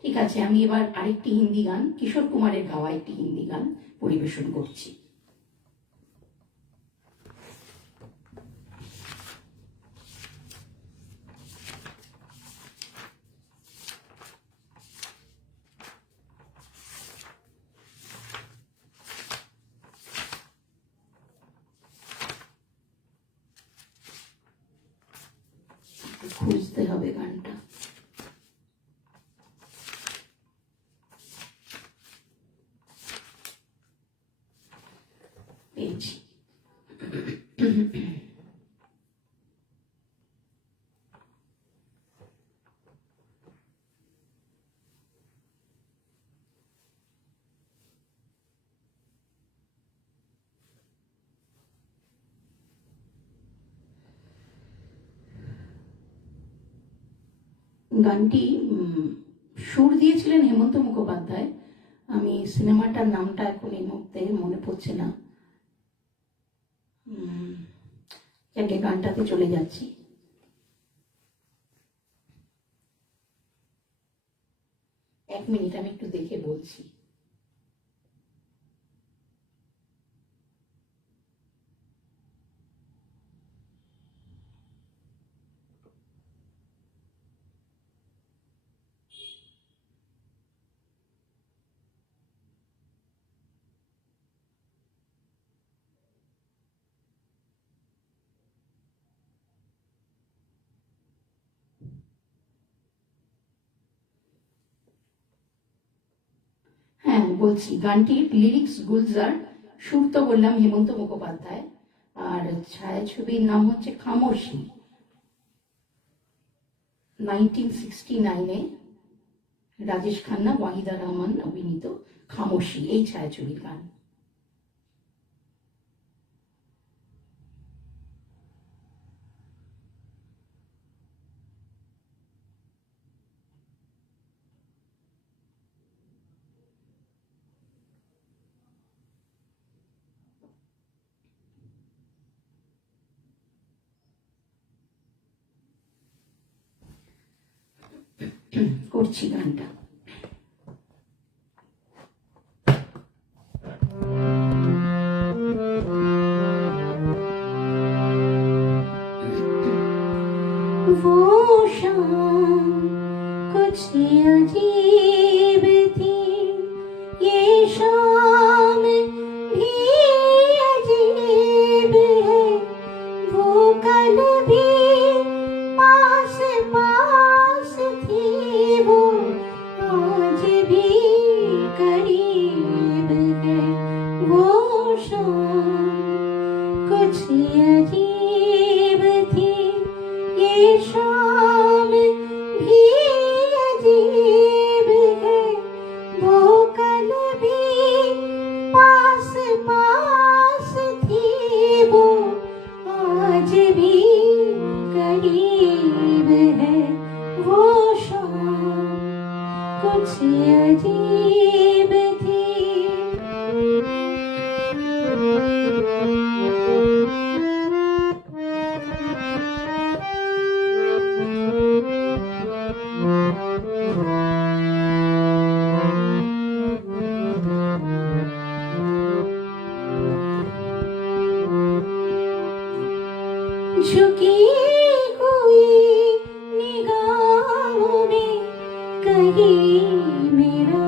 ঠিক আছে, আমি এবার আরেকটি হিন্দি গান, কিশোর কুমারের গাওয়া একটি হিন্দি গান পরিবেশন করছি। খুঁজতে হবে গানটা। পেয়েছি। গানটি সুর দিয়েছিলেন হেমন্ত মুখোপাধ্যায়। আমি সিনেমাটার নামটা এখন এই মুহূর্তে মনে পড়ছে না। যাকে গানটাতে চলে যাচ্ছি। এক মিনিট, আমি একটু দেখে বলছি। হ্যাঁ বলছি, গানটির লিরিক্স গুলজার, সুর তো বললাম হেমন্ত মুখোপাধ্যায়, আর ছায়াছবির নাম হচ্ছে খামোশি। 1969-এ রাজেশ খান্না ওয়াহিদা রহমান অভিনীত খামোশি এই ছায়াছবির গান। করছি গানটা। वो शाम कुछ अजीब थी, ये शाम भी अजीब है। वो कल भी पास पास थी, वो आज भी करीब है। वो शाम कुछ अजीब थी, ये शाम भी अजीब है। वो कल भी पास पास थी, वो आज भी करीब है। वो शाम कुछ अजीब थी। झुकी हुई निगाहों में कहीं मेरा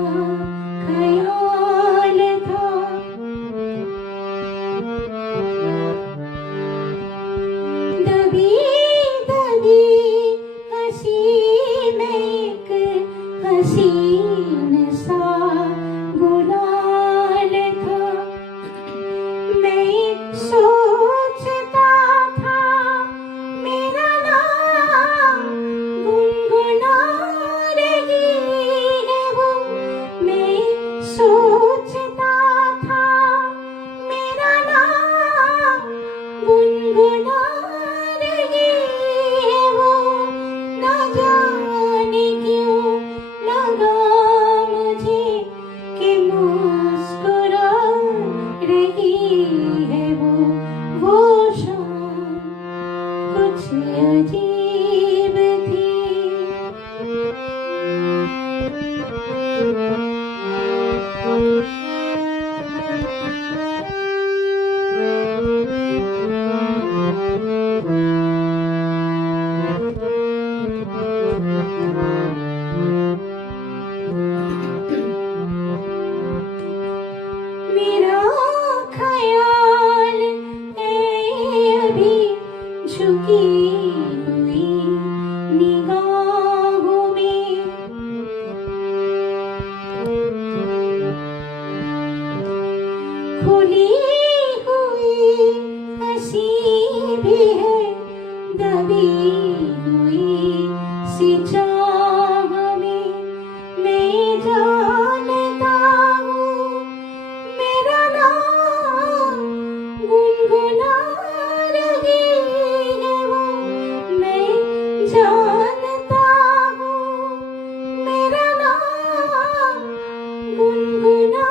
अजीब थी। मेरा ख्याल है अभी झुकी हुई निगाहों में, खुली हुई हंसी भी है दबी हुई सी चाह में। मैं जानता हूँ मेरा नाम गुनगुना रही है वो, मैं जानता हूँ मेरा नाम गुनगुना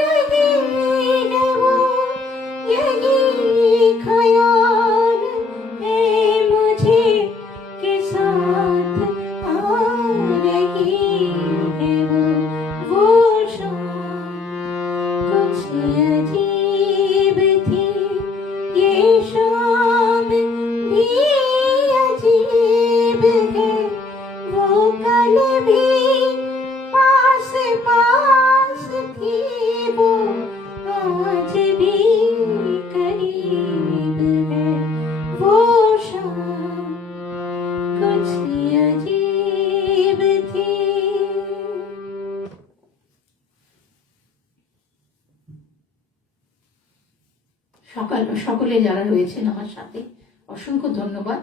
रही है वो। यही ख्याल है मुझे के साथ आ रही है वो शाम कुछ अजीब थी। ये शाम भी अजीब है, वो कल भी पास पास थी, वो आज भी करीब है। वो शाम कुछ अजीब थी। সকলে যারা রয়েছেন আমার সাথে অসংখ্য ধন্যবাদ।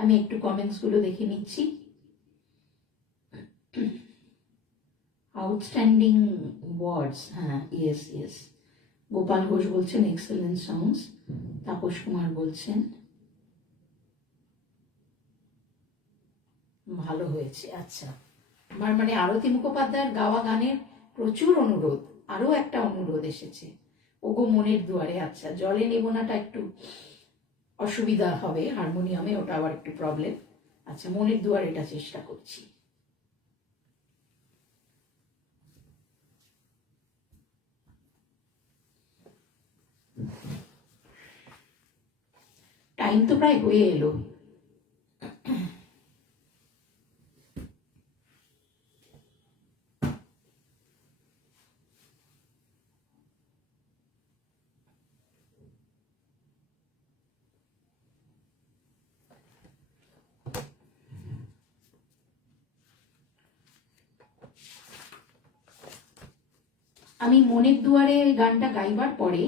আমি একটু কমেন্টস গুলো দেখে নিচ্ছি। আউটস্ট্যান্ডিং ওয়ার্ডস, হ্যাঁ, ইয়েস ইয়েস। গোপাল ঘোষ বলছেন এক্সেলেন্ট সংস। তাপস কুমার বলছেন ভালো হয়েছে। আচ্ছা, আমার মানে আরতি মুখোপাধ্যায়ের গাওয়া গানের প্রচুর অনুরোধ। আরো একটা অনুরোধ এসেছে, ওগো মনের দুয়ারে। আচ্ছা, জলে নেবোনাটা একটু অসুবিধা হবে হারমোনিয়ামে, ওটা আবার একটু প্রবলেম। আচ্ছা, মনের দুয়ারে এটা চেষ্টা করছি। টাইম তো প্রায় হয়ে এলো। আমি মনের দুয়ারে গানটা গাইবার পরে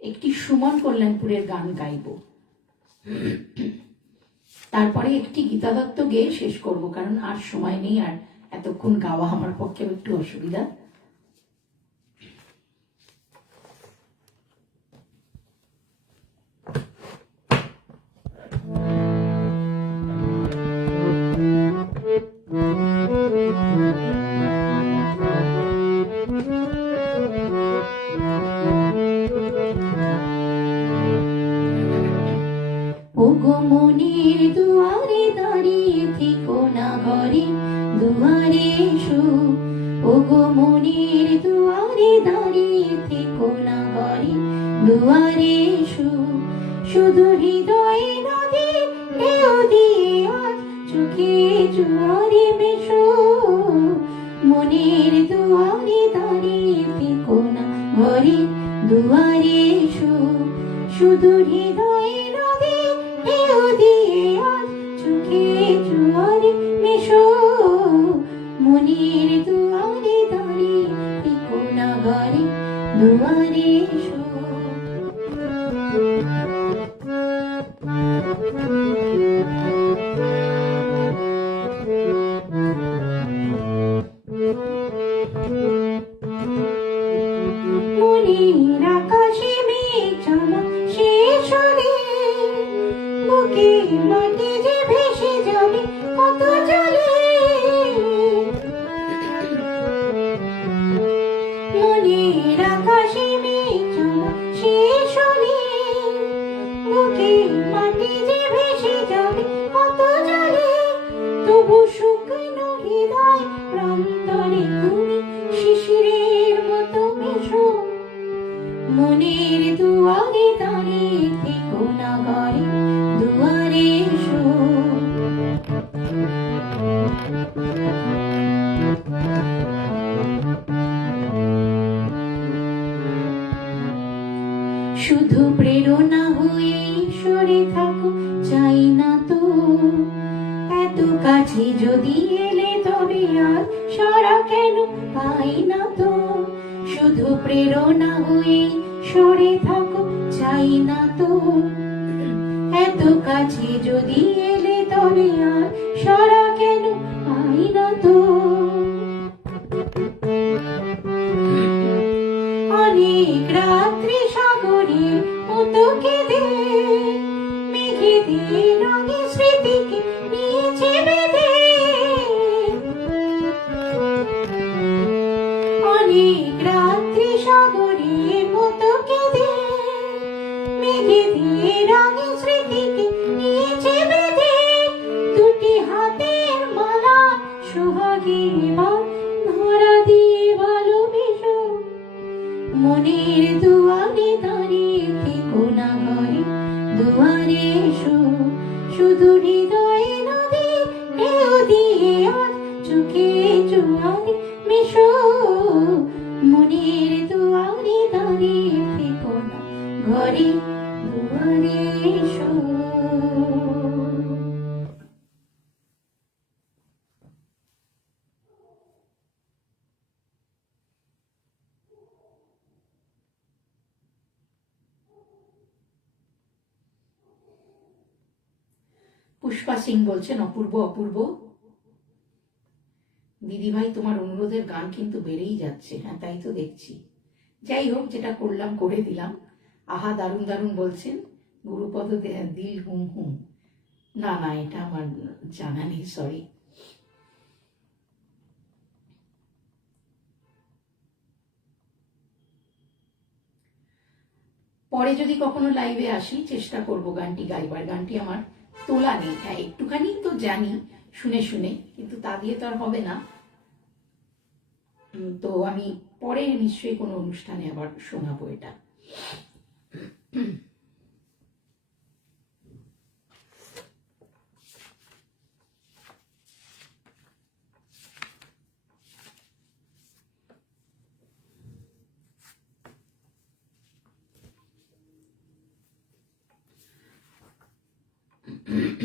একটি সুমন কল্যাণপুরের গান গাইব, তারপরে একটি গীতা দত্ত গেয়ে শেষ করব, কারণ আর সময় নেই, আর এতক্ষণ গাওয়া আমার পক্ষে একটু অসুবিধা। ওগো মনের দুয়ারে দাঁড়িয়ে থেকো না ঘরে, দুয়ারে এসো। ওগো মনের দুয়ারে দাঁড়িয়ে থেকো না ঘরে, দুয়ারে এসো। শুধু হৃদয়ে নদী ঢেউ দিয়ে আজ চোখে জোয়ারে মেশো। মনের দুয়ারে দাঁড়িয়ে থেকো না ঘরে, দুয়ারে এসো। শুধু হৃদয়ে নদী ঢেউ দিয়ে আজ চোখে জোয়ারে মেশো। মনের দুয়ারে দাঁড়িয়ে থেকো না ঘরে, দুয়ারে এসো। মনের আকাশে মেঘ চমক শেষ হলে, বুকে মাটি যে ভেসে যাবে কত জলে। মনের আকাশে কাছে যদি এলে তবে আর সারা কেন পাই না তো, শুধু প্রেরণা হয়ে সরে থাকো চাই না তো, এত কাছে যদি এলে তবে আর সারা কেন পাই না তো। অনেক রাত্রি সাগরের মতো কেঁদে মেঘেদের রঙে স্মৃতিকে নিয়েছে বেঁধে, অনেক রাত্রি সাগরের মতো কেঁদে মেঘেদের রঙে স্মৃতিকে নিয়েছে বেঁধে, দুটি হাতের মালা সোহাগে এবার ধরা দিয়ে ভালোবেসো, মনের দুয়ারে দাঁড়িয়ে থেকো না ঘরে দুয়ারে এসো, শুধু হৃদয়ে নদী ঢেউ দিয়ে আজ চোখে জোয়ারে মেশো, মনের দুয়ারে দাঁড়িয়ে থেকো না ঘরে দুয়ারে এসো। পুষ্পা সিং বলছেন, অপূর্ব অপূর্ব দিদিভাই, তোমার অনুরোধের গান কিন্তু বেড়েই যাচ্ছে। হ্যাঁ, তাই তো দেখছি। যাই হোক, যেটা করলাম করে দিলাম। আহা দারুণ দারুণ বলছেন গুরুপদ দিল হুম হুম। না না, এটা আমার জানা নেই, সরি। পরে যদি কখনো লাইভে আসি চেষ্টা করব গানটি গাইবার। গানটি আমার তোলা নেই। হ্যাঁ, একটুখানি তো জানি শুনে শুনে, কিন্তু তা দিয়ে তো আর হবে না। তো আমি পরে নিশ্চয়ই কোনো অনুষ্ঠানে আবার শোনাবো এটা।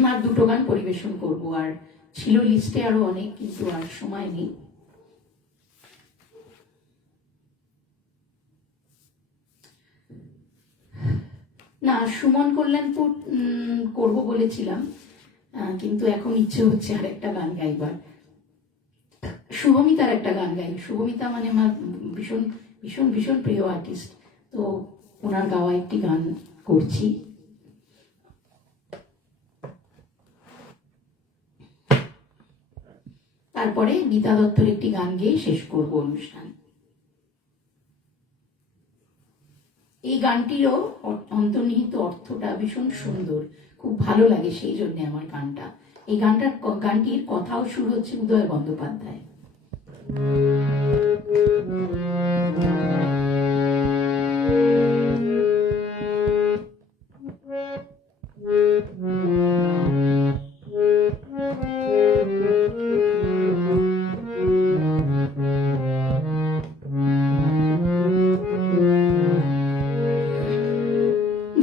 আর দুটো গান পরিবেশন করব, আর ছিল লিস্টে আরো অনেক, কিন্তু আর সময় নেই। না, সুমন কল্যাণপুর করব বলেছিলাম, কিন্তু এখন ইচ্ছে হচ্ছে আর একটা গান গাইবার। শুভমিতার একটা গান গাই। শুভমিতা মানে আমার ভীষণ ভীষণ ভীষণ প্রিয় আর্টিস্ট, তো ওনার গাওয়া একটি গান করছি। তারপরে গীতা দত্তর একটি গান গেয়ে শেষ করব অনুষ্ঠান। এই গানটিরও অন্তর্নিহিত অর্থটা ভীষণ সুন্দর, খুব ভালো লাগে, সেই জন্য আমার গানটা। এই গানটির কথাও সুর হচ্ছে উদয় বন্দ্যোপাধ্যায়।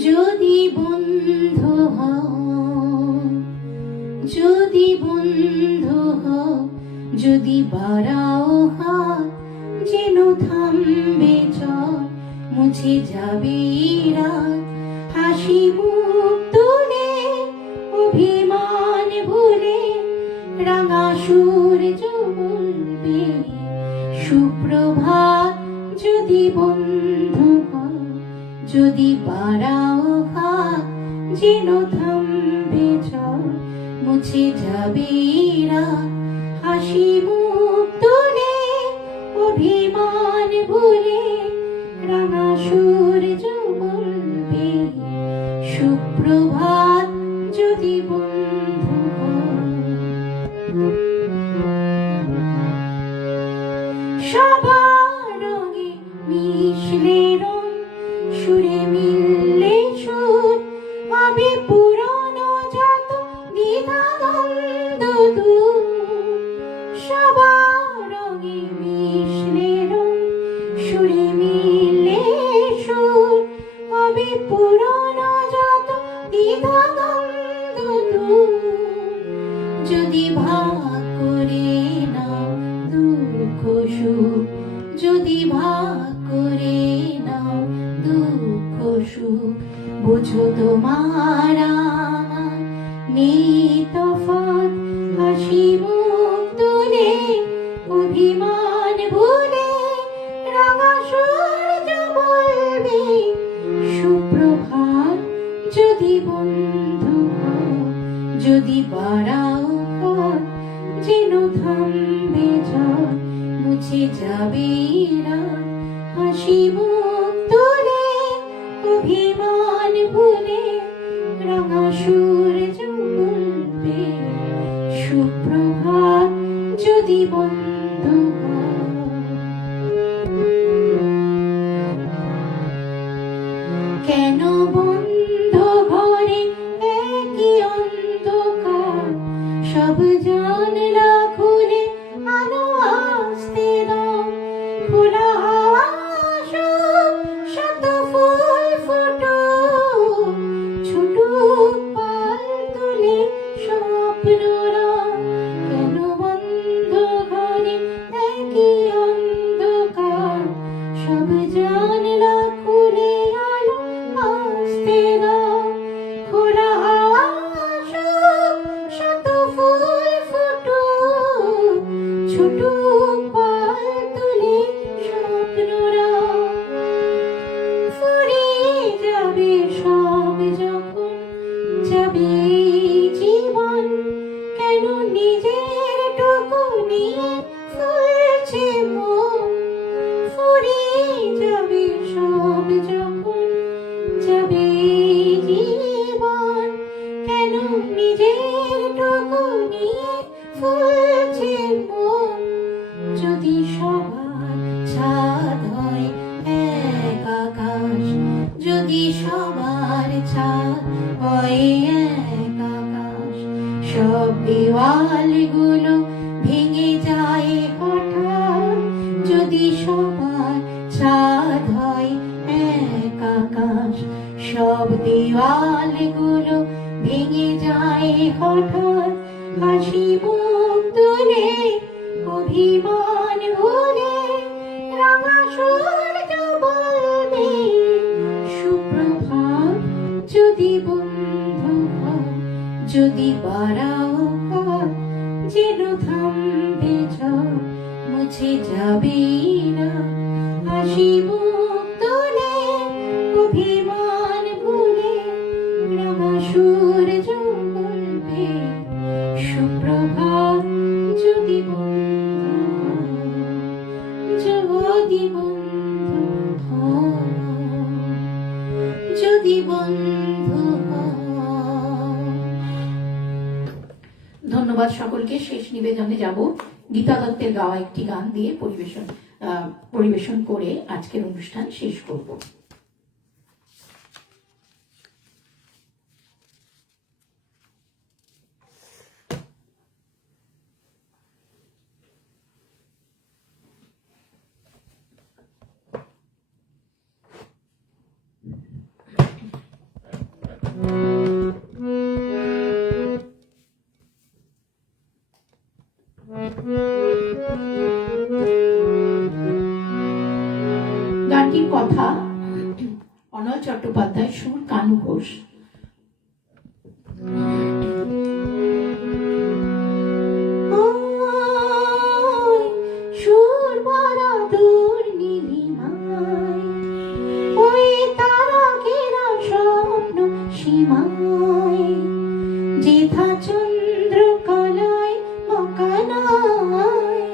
যদি বন্ধু হও, যদি বন্ধু হও, যদি বাড়াও হাত, যেন থামবে চল, মুছে যাবে রাত, হাসি মুখ তুলে অভিমান ভুলে, রাঙা সূর্য বলবে সুপ্রভাত। যদি বন্ধু হও, যদি বাড়াও হাত, যেন থামবে চল, মুছে যাবে রাত, হাসি মুখ তুলে অভিমান ভুলে, রাঙা সূর্য বলবে সুপ্রভাত। যদি বন্ধু হও, সবার রঙে মিশলে রং, সুরে মিললে সুর, হবে পুরনো যত দ্বিধা দ্বন্দ্ব দূর। সবার রঙে মিশলে রং, সুরে মিললে সুর, হবে পুরনো যত দ্বিধা দ্বন্দ্ব দূর। যদি ভাগ করে নাও দুঃখ সুখ, যদি ভাগ করে নাও দুঃখ সুখ, বুঝো তোমার আমার নেই তফাৎ, হাসি মুখ তুলে অভিমান ভুলে রাঙা সূর্য বলবে সুপ্রভাত। যদি বন্ধু হও, যদি বাড়াও পথ, যেন থামবে ঝড়, মুছে যাবে রাত, হাসি মুখ তুলে অভিমান ভুলে রাঙা সূর্য বলবে সুপ্রভাত। যদি বন্ধু হও। কেন বন্ধ ঘরে একই অন্ধকার, সব জানলা খুলে আলো আসতে দাও, খোলা হাওয়া আসুক, শত ফুল ফুটুক, ছুটুক পাল তুলে স্বপ্নরা। কেন বন্ধ ঘরে একই অন্ধকার, সব জানলা খুলে আলো আসতে দাও, খোলা হাওয়া আসুক, শত ফুল ফুটুক, ছুটুক পাল তুলে স্বপ্নরা। ফুরিয়ে যাবে সব যখন যাবে জীবন, কেন নিজের টুকু নিয়ে ফুলছে মন। ফুরিয়ে যাবে সব যখন যাবে জীবন, কেন নিজের টুকু নিয়ে ফুলছে মন। যদি সবার ছাদ হয় এক আকাশ, যদি সবার ছাদ হয় এক আকাশ, সব দেওয়ালগুলো ভেঙে যায় হঠাৎ। যদি সবার ছাদ হয় এক আকাশ, সব দেওয়ালগুলো ভেঙে যায় হঠাৎ, হাসি মুখ তুলে অভিমান ভুলে রাঙা সূর্য বলবে সুপ্রভাত। যদি বন্ধু হও, যদি বাড়াও পথ, যেন থামবে ঝড়, মুছে যাবে রাত, হাসি মুখ তুলে অভিমান ভুলে রাঙা সূর্য বলবে সুপ্রভাত। যদি বন্ধু হও, যদি বন্ধু হও, যদি বন্ধু হও। ধন্যবাদ সকলকে। শেষ নিবেদনে যাব গীতা দত্তের গাওয়া একটি গান দিয়ে পরিবেশন করে আজকের অনুষ্ঠান শেষ করব। গানটির কথা অনল চট্টোপাধ্যায়, সুর কানু ঘোষ। সুর ভরা দূর নীলিমায়, ওই তারা ঘেরা স্বপ্ন সীমায়, যেথা চন্দ্র কলায় মকানায়,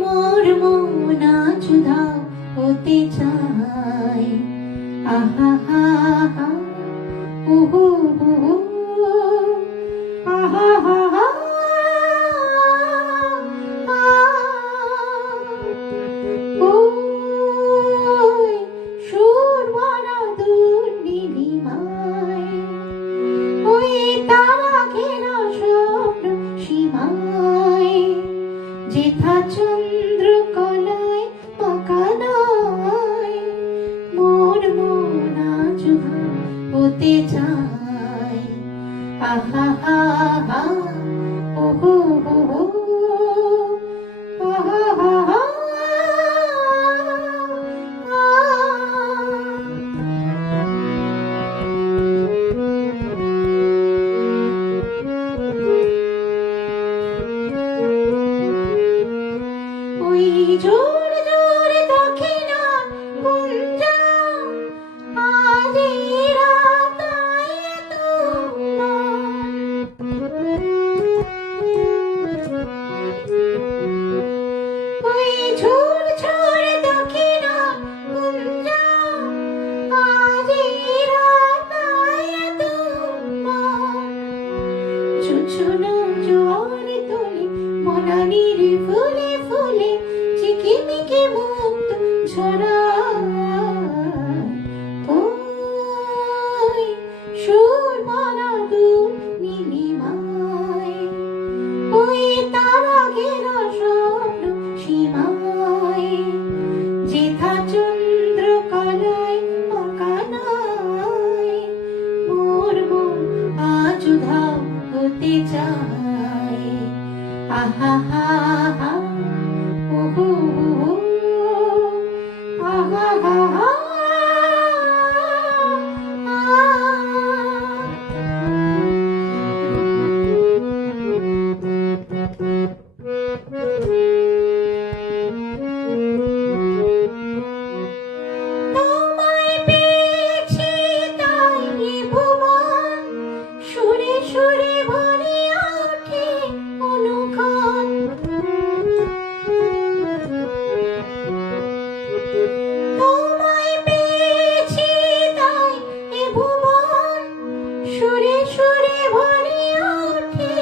মোর মন আজ উধাও হতে চায়। আহা হা হা, উহু হু, আহা হা হা, ওই সুর ভরা দূর নীলিমায়, ওই তারা ঘেরা স্বপ্ন সীমায়, যেথা চন্দ্র কলায় মকানায়, মোর মন আজ উধাও হতে চায়। আহা হা হা, ও প্রাণীর ফুলে ফুলে ঝিকিমিকি মুক্ত ছড়ায়। ওই সুর মারা দূর নীলিমায়, ওই তারা ঘেরা স্বপ্ন সীমায়, যেথা চন্দ্র কলায় মাকানায়, মোর মন আজ উধাও হতে চায়। আহা হা হা, ওহো হো, আহা হা হা। তোমায় পেয়েছি তাই এ ভুবন সুরে সুরে ভরে ওঠে অনুক্ষণ। তোমায় পেয়েছি তাই এ ভুবন সুরে সুরে ভরে ওঠে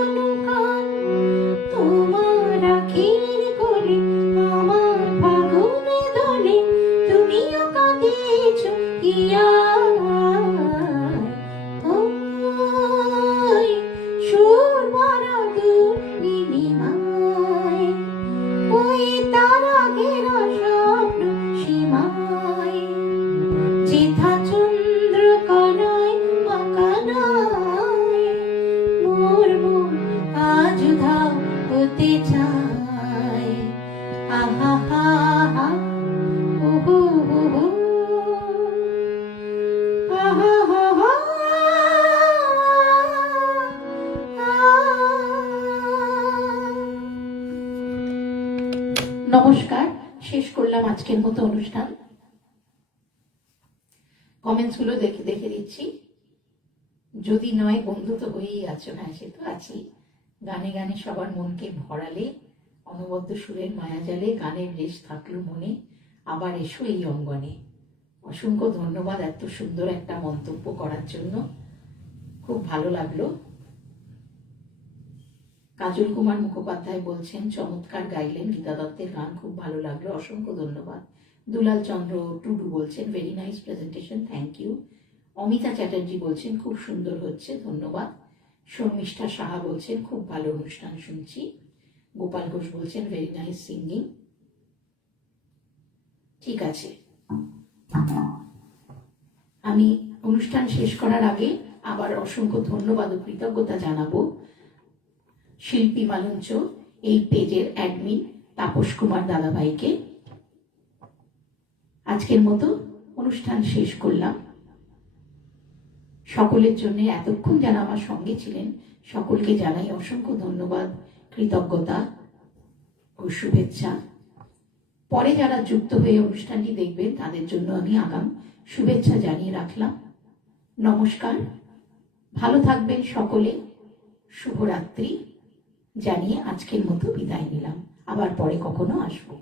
অনুক্ষণ। তোমার আখির কোলে আমার ফাগুনে দোলে, তুমিও কাঁদিছ হিয়ায়। ওই সুর ভরা দূর নীলিমায়, ওই তারা ঘেরা স্বপ্ন সীমায়, যেথা চন্দ্র কলায় মাকানায়, মোর মন আজ উধাও হতে চায়। আহা হা হা, ওহো হো, আহা হা হা। নমস্কার, শেষ করলাম আজকের মতো অনুষ্ঠান। কমেন্টস গুলো দেখে দেখে দিচ্ছি। যদি নয় বন্ধু তো হয়েই আছো। হ্যাঁ, সে তো আছি। গানে গানে সবার মনকে ভরালে, অনবদ্য সুরের মায়াজালে গানের রেশ থাকলো মনে, আবার এসো এই অঙ্গনে। অসংখ্য ধন্যবাদ এত সুন্দর একটা মন্তব্য করার জন্য, খুব ভালো লাগলো। কাজল কুমার মুখোপাধ্যায় বলছেন চমৎকার গাইলেন, গীতা দত্তের গান খুব ভালো লাগলো, অসংখ্য ধন্যবাদ। দুলাল চন্দ্র টুডু বলছেন very nice presentation, thank you. Amita Chatterjee বলছেন খুব সুন্দর হচ্ছে, ধন্যবাদ। শর্মিষ্ঠা সাহা বলছেন খুব ভালো অনুষ্ঠান শুনছি। গোপাল ঘোষ বলছেন ভেরি নাইস সিঙ্গিং। ঠিক আছে, আমি অনুষ্ঠান শেষ করার আগে আবার অসংখ্য ধন্যবাদ ও কৃতজ্ঞতা জানাবো শিল্পী মালঞ্চ এই পেজের অ্যাডমিন তাপস কুমার দাদাভাইকে। আজকের মতো অনুষ্ঠান শেষ করলাম। সকলের জন্য এতক্ষণ যারা আমার সঙ্গে ছিলেন সকলকে জানাই অসংখ্য ধন্যবাদ, কৃতজ্ঞতা ও শুভেচ্ছা। পরে যারা যুক্ত হয়ে অনুষ্ঠানটি দেখবেন তাদের জন্য আমি আগাম শুভেচ্ছা জানিয়ে রাখলাম। নমস্কার, ভালো থাকবেন সকলে, শুভরাত্রি জানিয়ে আজকের মতো বিদায় নিলাম। আবার পরে কখনো আসবো।